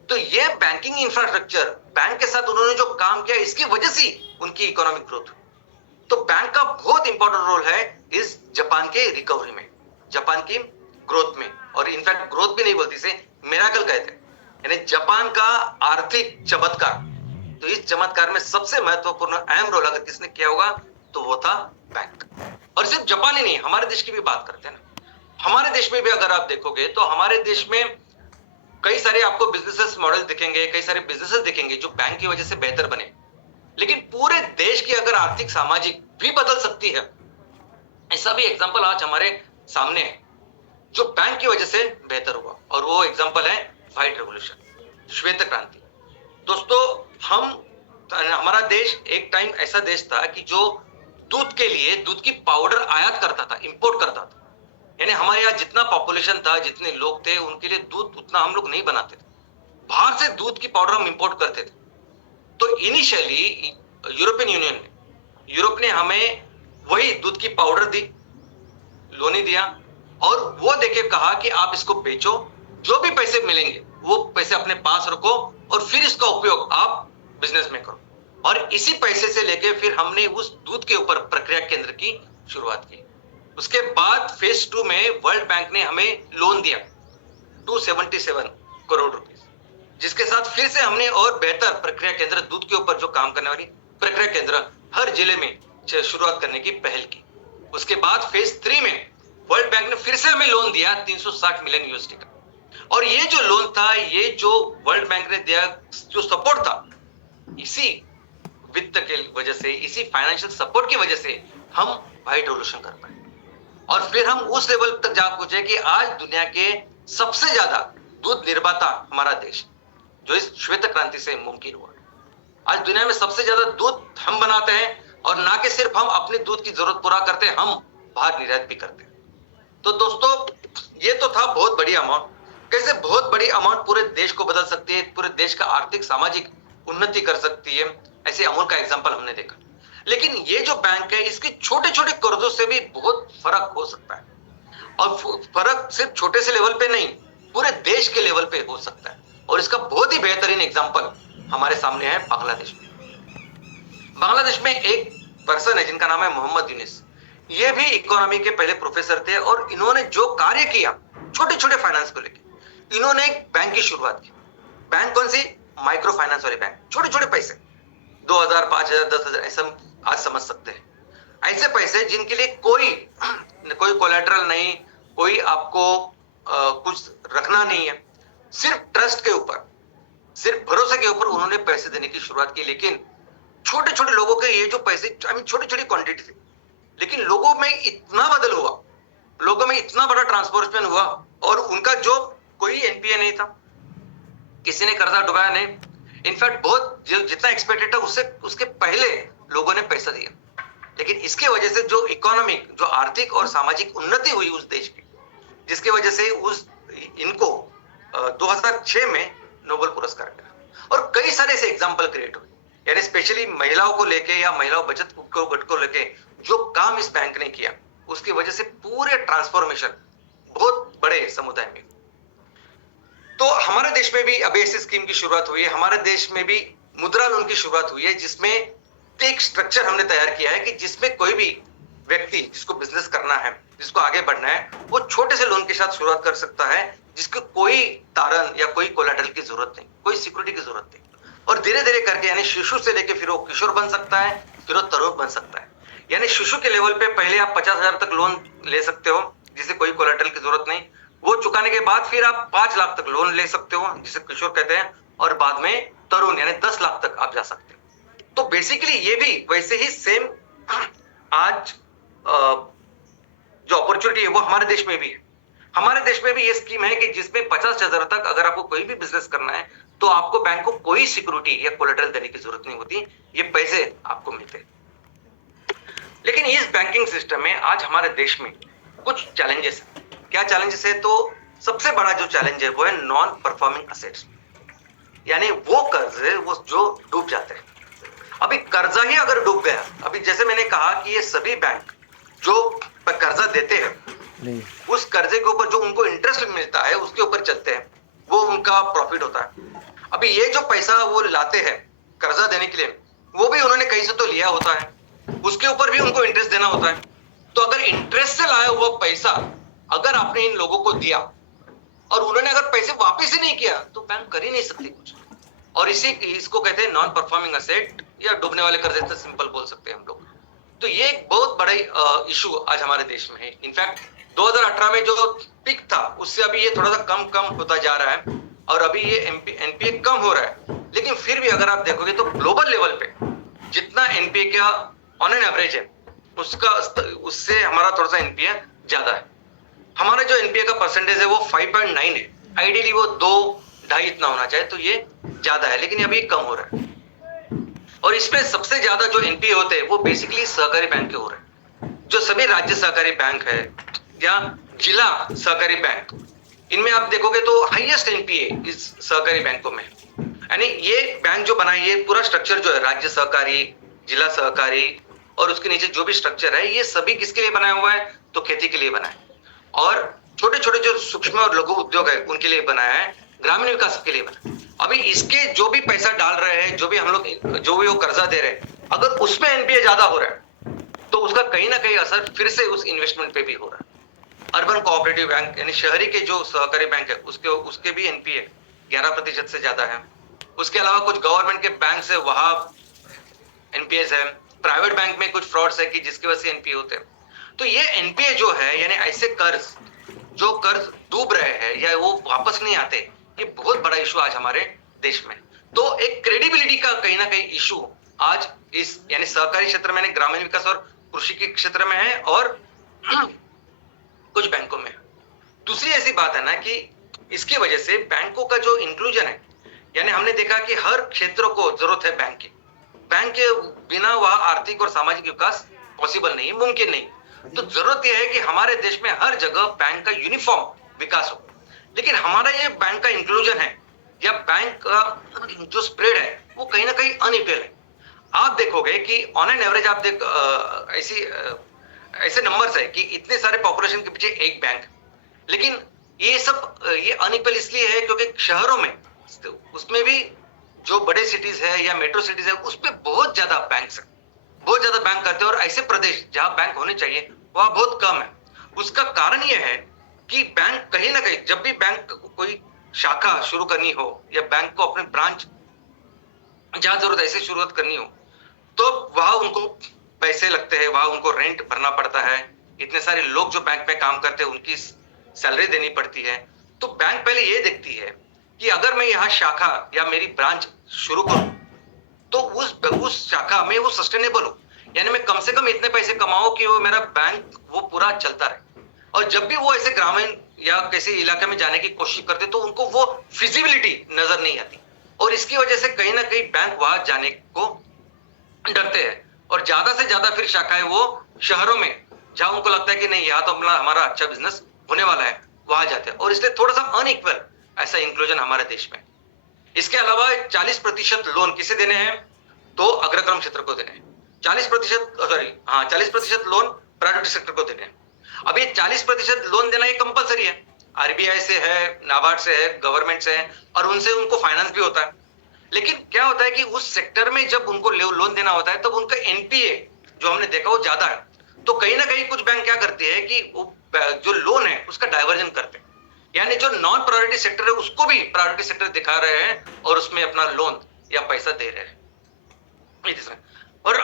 तो ये बैंकिंग इंफ्रास्ट्रक्चर, बैंक के साथ उन्होंने जो काम किया, इसकी वजह से उनकी इकोनॉमिक ग्रोथ हुई। तो बैंक का बहुत इंपॉर्टेंट रोल है इस जापान के रिकवरी में, जापान की ग्रोथ में। और इनफैक्ट ग्रोथ भी नहीं बोलती, इसे मिरेकल कहते हैं, यानी जापान का आर्थिक चमत्कार। तो इस चमत्कार में सबसे महत्वपूर्ण अहम रोल अगर किसने किया होगा तो वो था बैंक। और सिर्फ जापान ही नहीं, हमारे देश की भी बात करते हैं ना, हमारे देश में भी अगर आप देखोगे तो हमारे देश में कई सारे आपको बिजनेसेस मॉडल दिखेंगे, कई सारे बिजनेसेस दिखेंगे जो बैंक की वजह से बेहतर बने। लेकिन पूरे देश की अगर आर्थिक सामाजिक भी बदल सकती है, ऐसा भी एग्जांपल आज हमारे सामने है जो बैंक की वजह से बेहतर हुआ, और वो एग्जांपल है व्हाइट रेवोल्यूशन, श्वेत क्रांति। दोस्तों, हमारा देश एक टाइम ऐसा देश था कि जो दूध के लिए दूध की पाउडर आयात करता था, इंपोर्ट करता था। यानी हमारे यहाँ जितना पॉपुलेशन था, जितने लोग थे, उनके लिए दूध उतना हम लोग नहीं बनाते थे, बाहर से दूध की पाउडर हम इंपोर्ट करते थे। तो इनिशियली यूरोपियन यूरोप ने हमें वही दूध की पाउडर दी, लोनी दिया, और वो देके कहा कि आप इसको बेचो, जो भी पैसे मिलेंगे वो पैसे अपने पास रखो और फिर इसका उपयोग आप बिजनेस में करो। और इसी पैसे से लेके फिर हमने उस दूध के ऊपर प्रक्रिया केंद्र की शुरुआत की। उसके बाद फेज 2 में वर्ल्ड बैंक ने हमें लोन दिया 277 करोड़ रुपए, जिसके साथ फिर से हमने और बेहतर प्रक्रिया केंद्र, दूध के ऊपर जो काम करने वाली प्रक्रिया केंद्र हर जिले में शुरुआत करने की पहल की। उसके बाद फेज 3 में वर्ल्ड बैंक ने फिर से हमें लोन दिया 360 मिलियन यूएसडी का। और ये जो लोन था, ये जो वर्ल्ड बैंक ने दिया, जो सपोर्ट था, इसी वित्त के वजह से, इसी फाइनेंशियल सपोर्ट की वजह से हम वाइट रेवोल्यूशन कर पाए। और फिर हम उस लेवल तक जा पहुंचे कि आज दुनिया के सबसे ज्यादा दूध निर्माता हमारा देश, जो इस श्वेत क्रांति से मुमकिन हुआ। आज दुनिया में सबसे ज्यादा दूध हम बनाते हैं, और ना कि सिर्फ हम अपने दूध की जरूरत पूरा करते हैं, हम बाहर निर्यात भी करते हैं। तो दोस्तों, ये तो था बहुत बड़ी अमाउंट। कैसे बहुत बड़ी अमाउंट पूरे देश को बदल सकती है, पूरे देश का आर्थिक सामाजिक उन्नति कर सकती है, ऐसे अमूल का एग्जांपल हमने देखा। लेकिन ये जो बैंक है, इसके छोटे छोटे कर्जों से भी बहुत फर्क हो सकता है, और फर्क सिर्फ छोटे से लेवल पे नहीं, पूरे देश के लेवल पे हो सकता है। और इसका बहुत ही बेहतरीन एग्जांपल हमारे सामने है बांग्लादेश में। बांग्लादेश में एक पर्सन है जिनका नाम है मोहम्मद यूनिस। ये भी इकोनॉमी के पहले प्रोफेसर थे, और इन्होंने जो कार्य किया छोटे छोटे फाइनेंस को लेकर, इन्होंने एक बैंक की शुरुआत की। बैंक कौन सी? माइक्रो फाइनेंस वाले बैंक, छोटे छोटे पैसे, 2000, 5000, 10,000, ऐसा आज समझ सकते हैं। ऐसे पैसे जिनके लिए कोई कोलैटरल नहीं, कोई आपको कुछ रखना नहीं है, सिर्फ ट्रस्ट के ऊपर, सिर्फ भरोसे के ऊपर उन्होंने पैसे देने की शुरुआत की। लेकिन छोटे छोटे लोगों के ये जो पैसे, छोटी छोटी क्वांटिटी थी, लेकिन लोगों में इतना बदल हुआ, लोगों में इतना बड़ा ट्रांसफॉर्मेशन हुआ, और उनका जो कोई एनपीए नहीं था, किसी ने कर्जा डुबाया नहीं। इनफैक्ट बहुत जितना एक्सपेक्टेड था उसके पहले लोगों ने पैसा दिया। लेकिन इसके वजह से जो इकोनॉमिक, जो आर्थिक और सामाजिक उन्नति हुई उस देश की, जिसकी वजह से इनको 2006 में नोबेल पुरस्कार मिला। और कई सारे ऐसे एग्जाम्पल क्रिएट हुए, यानी स्पेशली महिलाओं को लेके या महिलाओं बचत को लेके जो काम इस बैंक ने किया, उसकी वजह से पूरे ट्रांसफॉर्मेशन बहुत बड़े समुदाय में। तो हमारे देश में भी अब ऐसी स्कीम की शुरुआत हुई है। हमारे देश में भी मुद्रा लोन की शुरुआत हुई है, जिसमें एक स्ट्रक्चर हमने तैयार किया है कि जिसमें कोई भी व्यक्ति जिसको बिजनेस करना है, जिसको आगे बढ़ना है, वो छोटे से लोन के साथ शुरुआत कर सकता है, जिसको कोई तारण या कोई कोलैटरल की जरूरत नहीं, कोई सिक्योरिटी की जरूरत नहीं। और धीरे धीरे करके, यानी शिशु से लेके फिर वो किशोर बन सकता है, फिर वो तरुण बन सकता है। यानी शिशु के लेवल पे पहले आप 50,000 तक लोन ले सकते हो, जिसे कोई कोलैटरल की जरूरत नहीं। वो चुकाने के बाद फिर आप 5 लाख तक लोन ले सकते हो, जिसे किशोर कहते हैं, और बाद में तरुण यानी 10 लाख तक आप जा सकते हो। तो बेसिकली ये भी वैसे ही सेम आज जो अपॉर्चुनिटी है वो हमारे देश में भी है। हमारे देश में भी ये स्कीम है कि जिसमें 50,000 तक अगर आपको कोई भी बिजनेस करना है, तो आपको बैंक को कोई सिक्योरिटी या कोलैटरल देने की जरूरत नहीं होती, ये पैसे आपको मिलते हैं। लेकिन इस बैंकिंग सिस्टम में आज हमारे देश में कुछ चैलेंजेस हैं। क्या चैलेंजेस है? तो सबसे बड़ा जो चैलेंज है वो है नॉन परफॉर्मिंग असेट्स, यानी वो कर्ज वो जो डूब जाते हैं। अभी कर्जा ही अगर डूब गया, अभी जैसे मैंने कहा कि ये सभी बैंक जो कर्जा देते हैं, उस कर्जे के ऊपर जो उनको इंटरेस्ट मिलता है उसके ऊपर चलते हैं, वो उनका प्रॉफिट होता है। अभी ये जो पैसा वो लाते हैं कर्जा देने के लिए, वो भी उन्होंने कहीं से तो लिया होता है, उसके ऊपर भी उनको इंटरेस्ट देना होता है। तो अगर इंटरेस्ट से लाया हुआ पैसा अगर आपने इन लोगों को दिया और उन्होंने अगर पैसे वापस ही नहीं किया, तो बैंक कर ही नहीं सकती कुछ। और इसको कहते हैं नॉन परफॉर्मिंग असेट या डूबने वाले कर्जे, से सिंपल बोल सकते हैं हम लोग। तो ये एक बहुत बड़ा इशू आज हमारे देश में है। इनफैक्ट 2018 में जो पिक था उससे अभी ये थोड़ा सा कम होता जा रहा है, और अभी ये एनपीए कम हो रहा है। लेकिन फिर भी अगर आप देखोगे तो ग्लोबल लेवल पे जितना एनपीए का ऑन एन एवरेज है, उससे हमारा थोड़ा सा एनपीए ज्यादा है। हमारा जो एनपीए का परसेंटेज है वो 5.9 है, आइडियली वो 2-2.5 इतना होना चाहिए, तो ये ज्यादा है, लेकिन अभी कम हो रहा है। और इसमें सबसे ज्यादा जो एनपीए होते हैं वो बेसिकली सहकारी बैंक के हो रहे हैं। जो सभी राज्य सहकारी बैंक है या जिला सहकारी बैंक, इनमें आप देखोगे तो हाईएस्ट एनपीए इस सहकारी बैंकों में। यानी ये बैंक जो बना है, ये पूरा स्ट्रक्चर जो है राज्य सहकारी, जिला सहकारी और उसके नीचे जो भी स्ट्रक्चर है, ये सभी किसके लिए बनाया हुआ है? तो खेती के लिए बना है। और छोटे छोटे जो सूक्ष्म और लघु उद्योग है उनके लिए बनाया है, ग्रामीण विकास के लिए बना है। अभी इसके जो भी पैसा डाल रहे हैं, जो भी हम लोग जो भी वो कर्जा दे रहे हैं, अगर उसमें एनपीए ज्यादा हो रहा है तो उसका कहीं ना कहीं असर फिर से उस इन्वेस्टमेंट पे भी हो रहा है। अर्बन कोऑपरेटिव बैंक यानी शहरी के जो सहकारी बैंक है उसके भी एनपीए 11% से ज्यादा है। उसके अलावा कुछ गवर्नमेंट के बैंक है वहां एनपीएस है, प्राइवेट बैंक में कुछ फ्रॉड्स है कि जिसकी वजह से एनपीए होते हैं। तो ये एनपीए जो है यानी ऐसे कर्ज डूब रहे हैं या वो वापस नहीं आते, ये बहुत बड़ा इशू आज हमारे देश में। तो एक क्रेडिबिलिटी का कहीं ना कहीं इशू आज इस यानी सहकारी क्षेत्र में, ग्रामीण विकास और कृषि के क्षेत्र में है और कुछ बैंकों में। दूसरी ऐसी बात है ना कि इसकी वजह से बैंकों का जो इंक्लूजन है, यानी हमने देखा कि हर क्षेत्र को जरूरत है बैंक की। बैंक के बिना वह आर्थिक और सामाजिक विकास पॉसिबल नहीं, मुमकिन नहीं। तो जरूरत यह है कि हमारे देश में हर जगह बैंक का यूनिफॉर्म विकास हो। लेकिन हमारा ये बैंक का इंक्लूजन है या बैंक का जो स्प्रेड है वो कहीं ना कहीं अनइक्वल है। आप देखोगे कि ऑन एन एवरेज आप ऐसे नंबर्स है कि इतने सारे पॉपुलेशन के पीछे एक बैंक, लेकिन ये अनइक्वल इसलिए है क्योंकि शहरों में उसमें भी जो बड़े सिटीज है या मेट्रो सिटीज है उस पे बहुत ज्यादा बैंक करते हैं और ऐसे प्रदेश जहां बैंक होने चाहिए वहां बहुत कम है। उसका कारण यह है कि बैंक कहीं ना कहीं जब भी बैंक कोई शाखा शुरू करनी हो या बैंक को अपने ब्रांच जहां जरूरत ऐसे शुरुआत करनी हो तो वहां उनको पैसे लगते हैं, वहां उनको रेंट भरना पड़ता है, इतने सारे लोग जो बैंक में काम करते हैं उनकी सैलरी देनी पड़ती है। तो बैंक पहले ये देखती है कि अगर मैं यहाँ शाखा या मेरी ब्रांच शुरू करूं तो उस शाखा में वो सस्टेनेबल हो, यानी मैं कम से कम इतने पैसे कमाऊं कि वो मेरा बैंक वो पूरा चलता रहे। और जब भी वो ऐसे ग्रामीण या किसी इलाके में जाने की कोशिश करते तो उनको वो फिजिबिलिटी नजर नहीं आती और इसकी वजह से कहीं ना कहीं बैंक वहां जाने को डरते हैं और ज्यादा से ज्यादा फिर शाखाएं वो शहरों में जहां उनको लगता है कि नहीं यहाँ तो अपना हमारा अच्छा बिजनेस होने वाला है वहां जाते हैं और इसलिए थोड़ा सा अनइक्वल ऐसा इंक्लूजन हमारे देश में। इसके अलावा 40% लोन किसे देने हैं? तो अग्रक्रम क्षेत्र को देने हैं। 40% लोन प्रायोरिटी सेक्टर को देने हैं। अब ये 40% लोन देना ये कंपलसरी है, आरबीआई से है, नाबार्ड से है, गवर्नमेंट से है और उनसे उनको फाइनेंस भी होता है। लेकिन क्या होता है कि उस सेक्टर में जब उनको लोन देना होता है तब उनका एनपीए जो हमने देखा वो ज्यादा है। तो कहीं ना कहीं कुछ बैंक क्या करते हैं कि जो लोन है उसका डाइवर्जन करते हैं, यानी जो नॉन प्रायोरिटी सेक्टर है उसको भी प्रायोरिटी सेक्टर दिखा रहे हैं और उसमें अपना लोन या पैसा दे रहे हैं। और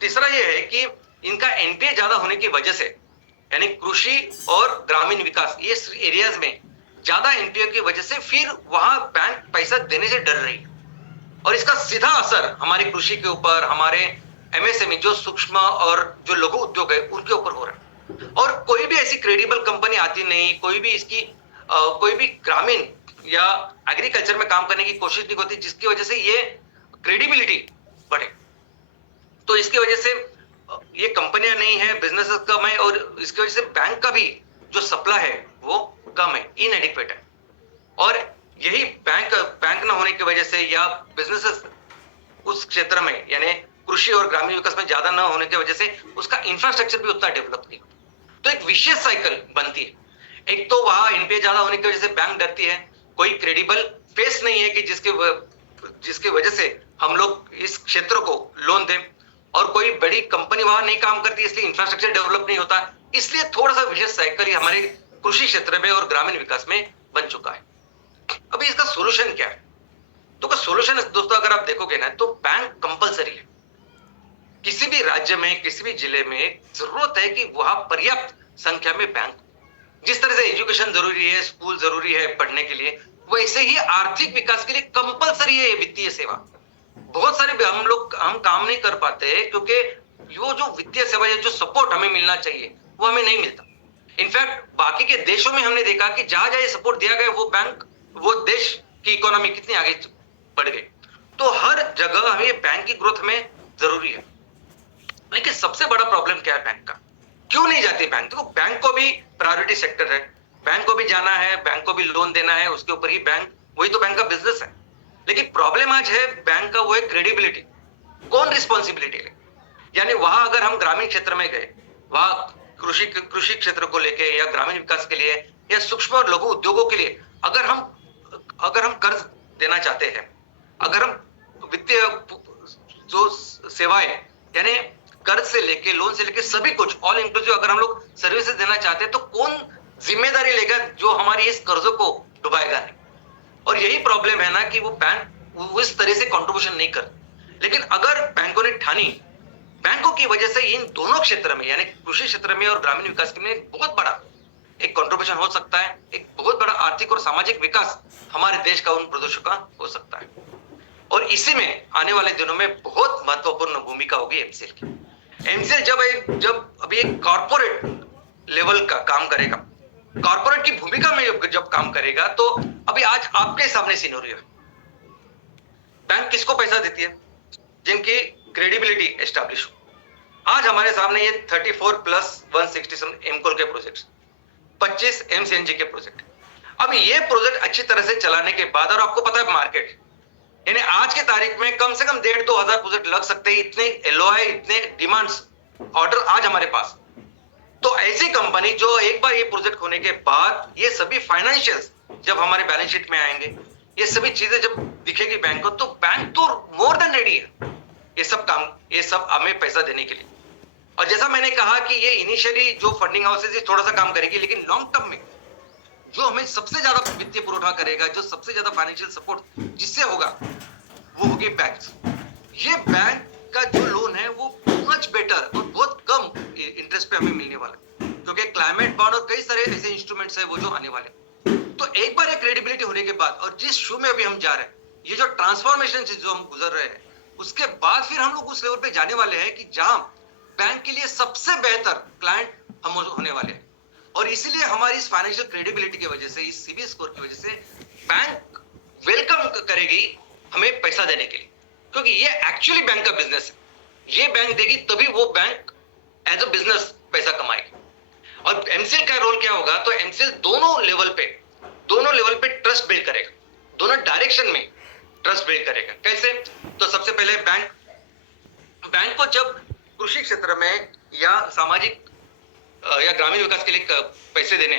तीसरा ये है कि इनका एनपीए ज्यादा होने की वजह से यानी कृषि और ग्रामीण विकास ये एरियाज में ज्यादा एनपीए की वजह से फिर वहां बैंक पैसा देने से डर रही है और इसका सीधा असर हमारी कृषि के ऊपर, हमारे एमएसएमई जो सूक्ष्म और जो लघु उद्योग है उनके ऊपर हो रहा है। और कोई भी ऐसी क्रेडिबल कंपनी आती नहीं, कोई भी ग्रामीण या एग्रीकल्चर में काम करने की कोशिश नहीं होती जिसकी वजह से ये क्रेडिबिलिटी बढ़े। तो इसकी वजह से ये कंपनियां नहीं है, बिजनेसेस कम है और इसकी वजह से बैंक का भी जो सप्लाई है वो कम है, इनएडिक्वेट है। और यही बैंक ना होने की वजह से या बिजनेसेस उस क्षेत्र में यानी कृषि और ग्रामीण विकास में ज्यादा ना होने की वजह से उसका इंफ्रास्ट्रक्चर भी उतना डेवलप नहीं होता। तो एक विशेष साइकिल बनती है। एक तो वहां एनपीए ज्यादा होने की वजह से बैंक डरती है, कोई क्रेडिबल फेस नहीं है कि जिसके वजह से हम लोग इस क्षेत्र को लोन दें और कोई बड़ी कंपनी वहां नहीं काम करती इसलिए इंफ्रास्ट्रक्चर डेवलप नहीं होता। इसलिए थोड़ा सा विशेष साइकिल हमारे कृषि क्षेत्र में और ग्रामीण विकास में बन चुका है। अभी इसका सोल्यूशन क्या है? तो सोल्यूशन दोस्तों अगर आप देखोगे ना तो बैंक कंपलसरी है। किसी भी राज्य में, किसी भी जिले में जरूरत है कि वहां पर्याप्त संख्या में बैंक, जिस तरह से एजुकेशन जरूरी है, स्कूल जरूरी है पढ़ने के लिए, वैसे ही आर्थिक विकास के लिए कंपलसरी है वित्तीय सेवा। बहुत सारे हम काम नहीं कर पाते क्योंकि वो जो वित्तीय सेवा या जो सपोर्ट हमें मिलना चाहिए वो हमें नहीं मिलता। इनफैक्ट बाकी के देशों में हमने देखा कि जहां जहां सपोर्ट दिया गया वो देश की इकोनॉमी कितनी आगे बढ़ गई। तो हर जगह हमें बैंक की ग्रोथ में जरूरी है। लेकिन सबसे बड़ा प्रॉब्लम क्या है बैंक का? क्यों नहीं जाती बैंक? देखो बैंक को भी प्रायोरिटी सेक्टर है, बैंक को भी जाना है, बैंक को भी लोन देना है, उसके ऊपर ही बैंक, वही तो बैंक का बिजनेस है। लेकिन प्रॉब्लम आज है बैंक का, वो है क्रेडिबिलिटी। कौन रिस्पॉन्सिबिलिटी ले? यानी वहां अगर हम ग्रामीण क्षेत्र में गए, वहां कृषि क्षेत्र को लेके या ग्रामीण विकास के लिए या सूक्ष्म और लघु उद्योगों के लिए अगर हम कर्ज देना चाहते हैं, अगर हम वित्तीय जो सेवाएं यानी कर्ज से लेके लोन से लेके सभी कुछ ऑल इंक्लूसिव अगर हम लोग सर्विसेज देना चाहते हैं, तो कौन जिम्मेदारी लेगा जो हमारी इस कर्जों को डुबाएगा नहीं? और यही प्रॉब्लम है ना कि वो बैंक उस तरह से कंट्रीब्यूशन नहीं कर। लेकिन अगर बैंकों ने ठानी, बैंकों की वजह से इन दोनों क्षेत्र में यानी कृषि क्षेत्र में और ग्रामीण विकास के में बहुत बड़ा एक कंट्रीब्यूशन हो सकता है, एक बहुत बड़ा आर्थिक और सामाजिक विकास हमारे देश का उन प्रदेशों का हो सकता है। और इसी में आने वाले दिनों में बहुत महत्वपूर्ण भूमिका होगी एमसीएल की। एमसीएल जब अभी एक कॉर्पोरेट लेवल का काम करेगा, कॉर्पोरेट की भूमिका में जब काम करेगा, तो अभी आज आपके सामने सिनेरियो है। बैंक किसको पैसा देती है? जिनकी क्रेडिबिलिटी एस्टैब्लिश हो। आज हमारे सामने ये 34+167 एमकोल के प्रोजेक्ट्स, 25 एमसीएनजी के प्रोजेक्ट। अब ये प्रोजेक्ट अच्छी तरह से चलाने के बाद, और आपको पता है मार्केट यानी आज के तारीख में कम से कम 1,500-2,000 हजार प्रोजेक्ट लग सकते हैं, इतने एलओआई, इतने डिमांड्स, ऑर्डर आज हमारे पास। तो ऐसी कंपनी जो एक बार ये प्रोजेक्ट होने के बाद ये सभी फाइनेंशियल्स जब हमारे बैलेंस शीट में आएंगे, ये सभी चीजें जब दिखेगी बैंक को, तो बैंक तो मोर देन रेडी है ये सब हमें पैसा देने के लिए। और जैसा मैंने कहा कि ये इनिशियली जो फंडिंग हाउसेज थोड़ा सा काम करेगी, लेकिन लॉन्ग टर्म में जो हमें सबसे ज्यादा वित्तीय पुरवठा करेगा, जो सबसे ज्यादा फाइनेंशियल सपोर्ट जिससे होगा, वो होगी बैंक्स। ये बैंक का जो लोन है वो मच बेटर और बहुत कम इंटरेस्ट पे हमें मिलने वाला है, क्योंकि क्लाइमेट बॉन्ड और कई सारे ऐसे इंस्ट्रूमेंट्स है वो जो आने वाले। तो एक बार एक क्रेडिबिलिटी होने के बाद, और जिस शू में अभी हम जा रहे हैं, ये जो ट्रांसफॉर्मेशन से जो हम गुजर रहे हैं, उसके बाद फिर हम लोग उस लेवल पे जाने वाले हैं कि जहां बैंक के लिए सबसे बेहतर क्लाइंट हम होने वाले हैं। और इसीलिए हमारी इस फाइनेंशियल क्रेडिबिलिटी की वजह से, इस सीबीआई स्कोर की वजह से बैंक वेलकम करेगी हमें पैसा देने के लिए, क्योंकि ये एक्चुअली बैंक का बिजनेस है। ये बैंक देगी तभी वो बैंक एज अ बिजनेस पैसा कमाएगी। और एमसीएल का रोल क्या होगा? तो एमसीएल दोनों लेवल पे ट्रस्ट बिल्ड करेगा, दोनों डायरेक्शन में ट्रस्ट बिल्ड करेगा। कैसे? तो सबसे पहले बैंक को जब कृषि क्षेत्र में या सामाजिक या ग्रामीण विकास के लिए पैसे देने,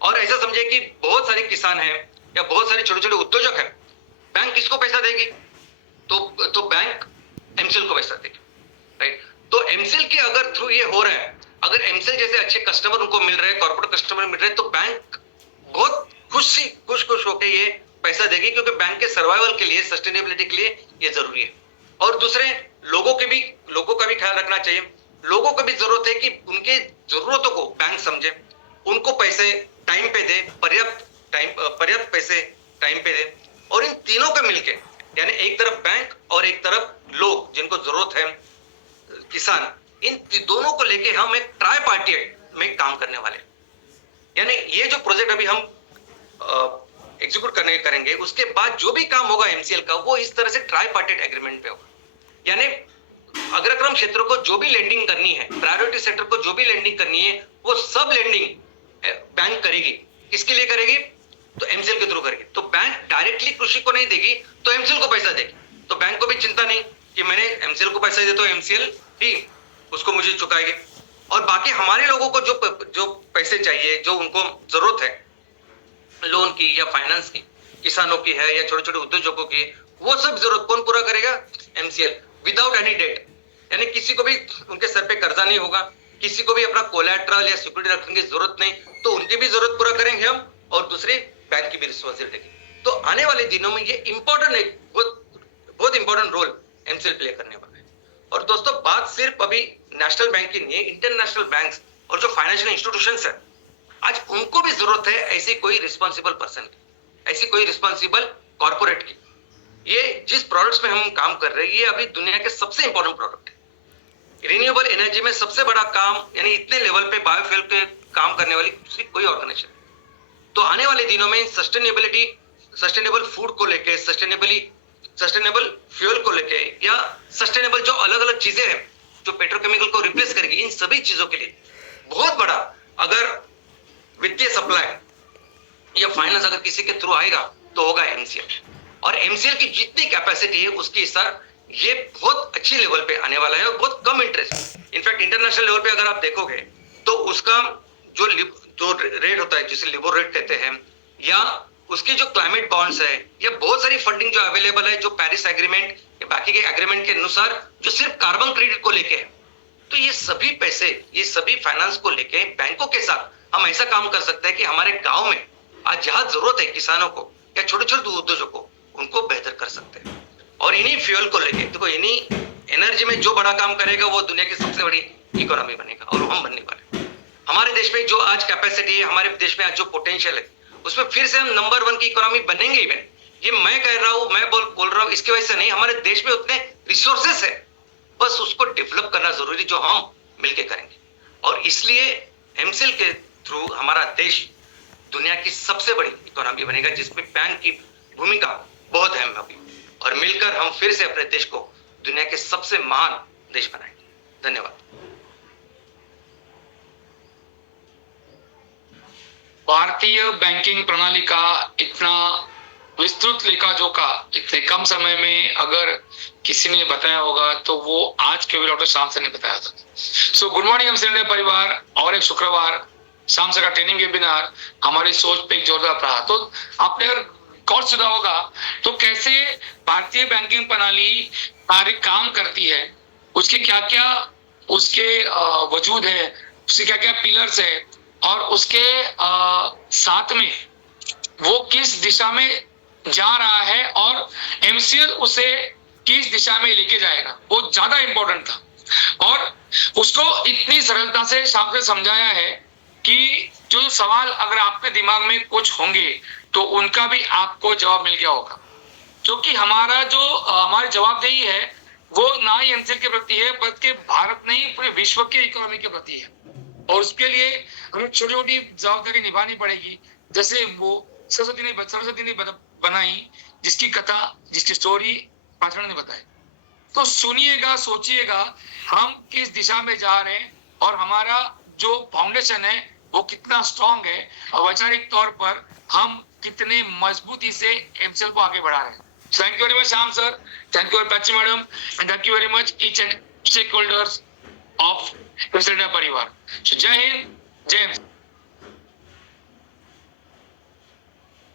और ऐसा समझे कि बहुत सारे किसान हैं या बहुत सारे छोटे छोटे उद्योजक हैं, बैंक किसको पैसा देगी? तो बैंक एमसीएल को पैसा देगी, राइट? तो एमसीएल के अगर थ्रू ये हो रहा है, अगर एमसीएल जैसे अच्छे कस्टमर उनको मिल रहे हैं, कॉर्पोरेट कस्टमर मिल रहे हैं, तो बैंक बहुत खुश होकर ये पैसा देगी, क्योंकि बैंक के सर्वाइवल के लिए, सस्टेनेबिलिटी के लिए ये जरूरी है। और दूसरे लोगों का भी ख्याल रखना चाहिए। लोगों को भी जरूरत है कि उनके जरूरतों को बैंक समझे, उनको पैसे टाइम पे दे, पर्याप्त पैसे टाइम पे दे। और इन तीनों का मिलके, यानी एक तरफ बैंक और एक तरफ लोग जिनको जरूरत है, किसान, इन दोनों को लेके हम एक ट्राई पार्टी में काम करने वाले। यानी ये जो प्रोजेक्ट अभी हम एग्जीक्यूट करेंगे, उसके बाद जो भी काम होगा एमसीएल का, वो इस तरह से ट्राई पार्टेड एग्रीमेंट पे होगा। यानी अग्रक्रम क्षेत्रों को जो भी लेंडिंग करनी है, प्रायोरिटी सेक्टर को जो भी लेंडिंग करनी है, वो सब लेंडिंग बैंक करेगी। किसके लिए करेगी? तो एमसीएल के थ्रू करेगी। तो बैंक डायरेक्टली कृषि को नहीं देगी, तो एमसीएल को पैसा देगी। तो बैंक को भी चिंता नहीं कि मैंने एमसीएल को पैसा दे तो एमसीएल ही उसको मुझे चुकाएगी। और बाकी हमारे लोगों को जो पैसे चाहिए, जो उनको जरूरत है लोन की या फाइनेंस की, किसानों की है या छोटे छोटे उद्योजकों की, वो सब जरूरत कौन पूरा करेगा? MCL, without any date. यानी किसी को भी उनके सर पे कर्जा नहीं होगा, किसी को भी अपना कोलैटरल या सिक्योरिटी रखने की जरूरत नहीं, तो उनकी भी जरूरत पूरा करेंगे हम, और दूसरे बैंक की भी रिस्पॉन्सिबिलिटी। तो आने वाले दिनों में ये इंपॉर्टेंट, बहुत इंपॉर्टेंट रोल एमसीएल प्ले करने वाला है। और दोस्तों, बात सिर्फ अभी नेशनल बैंक की नहीं है, इंटरनेशनल बैंक्स और जो फाइनेंशियल इंस्टीट्यूशंस है, आज उनको भी जरूरत है ऐसी कोई रिस्पॉन्सिबल पर्सन की, ऐसी कोई रिस्पॉन्सिबल कॉर्पोरेट की। ये जिस प्रोडक्ट्स में हम काम कर रहे हैं, ये अभी दुनिया के सबसे इंपॉर्टेंट प्रोडक्ट है। रिन्यूएबल एनर्जी में सबसे बड़ा काम, यानी इतने लेवल पे बायोफ्यूल पे काम करने वाली दूसरी कोई ऑर्गेनाइजेशन। तो आने वाले दिनों में सस्टेनेबल फूड को लेके, सस्टेनेबल फ्यूल को लेके, या सस्टेनेबल जो अलग अलग चीजें हैं जो पेट्रोकेमिकल को रिप्लेस करेगी, इन सभी चीजों के लिए बहुत बड़ा अगर वित्तीय सप्लाई या फाइनेंस अगर किसी के थ्रू आएगा, तो होगा एमसीएल। और एमसीएल की जितनी कैपेसिटी है उसके सर ये बहुत अच्छी लेवल पे आने वाला है और बहुत कम इंटरेस्ट। इनफैक्ट इंटरनेशनल लेवल पे अगर आप देखोगे तो उसका जो रेट होता है जिसे लिबोर रेट कहते हैं, या उसके जो क्लाइमेट बॉन्ड्स है, या बहुत सारी फंडिंग जो अवेलेबल है जो पेरिस एग्रीमेंट या बाकी के एग्रीमेंट के अनुसार जो सिर्फ कार्बन क्रेडिट को लेके है, तो ये सभी पैसे, ये सभी फाइनेंस को लेके बैंकों के साथ हम ऐसा काम कर सकते हैं कि हमारे गांव में आज जहां जरूरत है किसानों को या छोटे छोटे उद्योगों को, उनको बेहतर कर सकते हैं। और इन्हीं फ्यूल को लेके देखो, इन्हीं एनर्जी में जो बड़ा काम करेगा वो दुनिया की सबसे बड़ी इकोनॉमी बनेगा और हम बनने वाले। हमारे देश में जो आज कैपेसिटी है, हमारे देश में आज जो पोटेंशियल है, उसमें फिर से हम नंबर 1 की इकोनॉमी बनेंगे ही। ये मैं कह रहा हूं, मैं बोल रहा हूं इसकी वजह से नहीं, हमारे देश में उतने रिसोर्सेस है, बस उसको डेवलप करना जरूरी, जो हम मिलके करेंगे। और इसलिए एमसीएल के थ्रू हमारा देश दुनिया की सबसे बड़ी इकोनॉमी बनेगा, जिसमें बैंक की भूमिका बहुत अहम होगी, और मिलकर हम फिर से अपने देश को दुनिया के सबसे महान देश बनाएंगे। धन्यवाद। भारतीय बैंकिंग प्रणाली का इतना विस्तृत लेखा जोखा इतने कम समय में अगर किसी ने बताया होगा तो वो आज केवल डॉक्टर शाम से ने बताया था। सो गुड मॉर्निंग एमसीएल परिवार, और एक शुक्रवार शाम से का ट्रेनिंग वेबिनार हमारी सोच पे एक जोरदार रहा। तो आपने अगर गौर सुना होगा तो कैसे भारतीय बैंकिंग प्रणाली कार्य काम करती है, उसके क्या क्या उसके वजूद है, उसके क्या क्या पिलर्स है, और उसके साथ में वो किस दिशा में जा रहा है और एमसीएल उसे किस दिशा में लेके जाएगा, वो ज्यादा इंपॉर्टेंट था। और उसको इतनी सरलता से शाम से समझाया है कि जो सवाल अगर आपके दिमाग में कुछ होंगे तो उनका भी आपको जवाब मिल गया होगा, क्योंकि हमारा जो हमारी जवाबदेही है वो ना ही एमसीएल के प्रति है बल्कि भारत नहीं पूरे विश्व के इकोनॉमी के प्रति है। और उसके लिए हमें छोटी छोटी जवाबदारी निभानी पड़ेगी, जैसे वो सरस्वती ने बनाई, जिसकी कथा, जिसकी स्टोरी पाषाण ने बताई। तो सुनिएगा, सोचिएगा हम किस दिशा में जा रहे हैं और हमारा जो फाउंडेशन है वो कितना स्ट्रॉन्ग है, और वैचारिक तौर पर हम कितने मजबूती से एमसीएल को आगे बढ़ा रहे हैं। Thank you very much Shyam sir, thank you पैची madam, and thank you very much each and stakeholders of MCL परिवार। जय हिंद, जय Hind.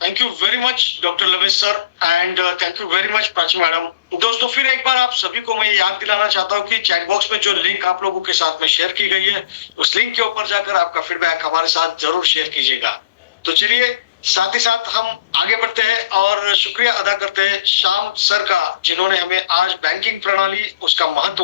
Thank you very much doctor Lavesh sir, and thank you very much Prachi madam. दोस्तों फिर एक बार आप सभी को मैं याद दिलाना चाहता हूं कि चैट बॉक्स में जो लिंक आप लोगों के साथ में शेयर की गई है, उस लिंक के ऊपर जाकर आपका फीडबैक हमारे साथ जरूर शेयर कीजिएगा। तो चलिए साथ ही साथ हम आगे बढ़ते हैं और शुक्रिया अदा करते हैं श्याम सर का, जिन्होंने हमें आज बैंकिंग प्रणाली, उसका महत्व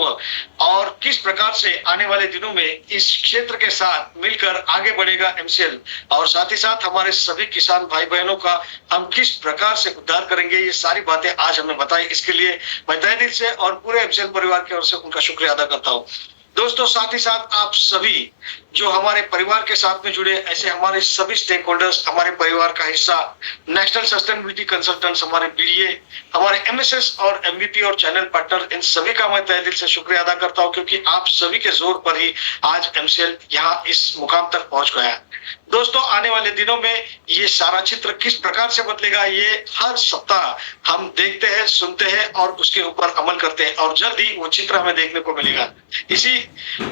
और किस प्रकार से आने वाले दिनों में इस क्षेत्र के साथ मिलकर आगे बढ़ेगा एमसीएल, और साथ ही साथ हमारे सभी किसान भाई बहनों का हम किस प्रकार से उद्धार करेंगे, ये सारी बातें आज हमें बताई। इसके लिए मैं तहे दिल से और पूरे एमसीएल परिवार की ओर से उनका शुक्रिया अदा करता हूँ। दोस्तों साथ ही साथ आप सभी जो हमारे परिवार के साथ में जुड़े, ऐसे हमारे सभी स्टेक होल्डर्स, हमारे परिवार का हिस्सा, नेशनल सस्टेनेबिलिटी कंसल्टेंट्स, हमारे बीडीए, हमारे एमएसएस और एमवीपी और चैनल पार्टनर, इन सभी का मैं तहे दिल से शुक्रिया अदा करता हूं, क्योंकि आप सभी के जोर पर ही आज एमसीएल यहाँ इस मुकाम तक पहुंच गया है। दोस्तों आने वाले दिनों में ये सारा चित्र किस प्रकार से बदलेगा, ये हर सप्ताह हम देखते हैं, सुनते हैं और उसके ऊपर अमल करते हैं, और जल्द ही वो चित्र हमें देखने को मिलेगा। इसी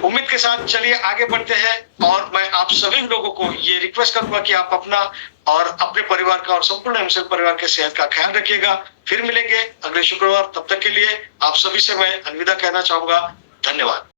उम्मीद के साथ चलिए आगे बढ़ते हैं, और मैं आप सभी लोगों को ये रिक्वेस्ट करूंगा कि आप अपना और अपने परिवार का और संपूर्ण एमसीएल परिवार के सेहत का ख्याल रखिएगा। फिर मिलेंगे अगले शुक्रवार, तब तक के लिए आप सभी से मैं अलविदा कहना चाहूंगा। धन्यवाद।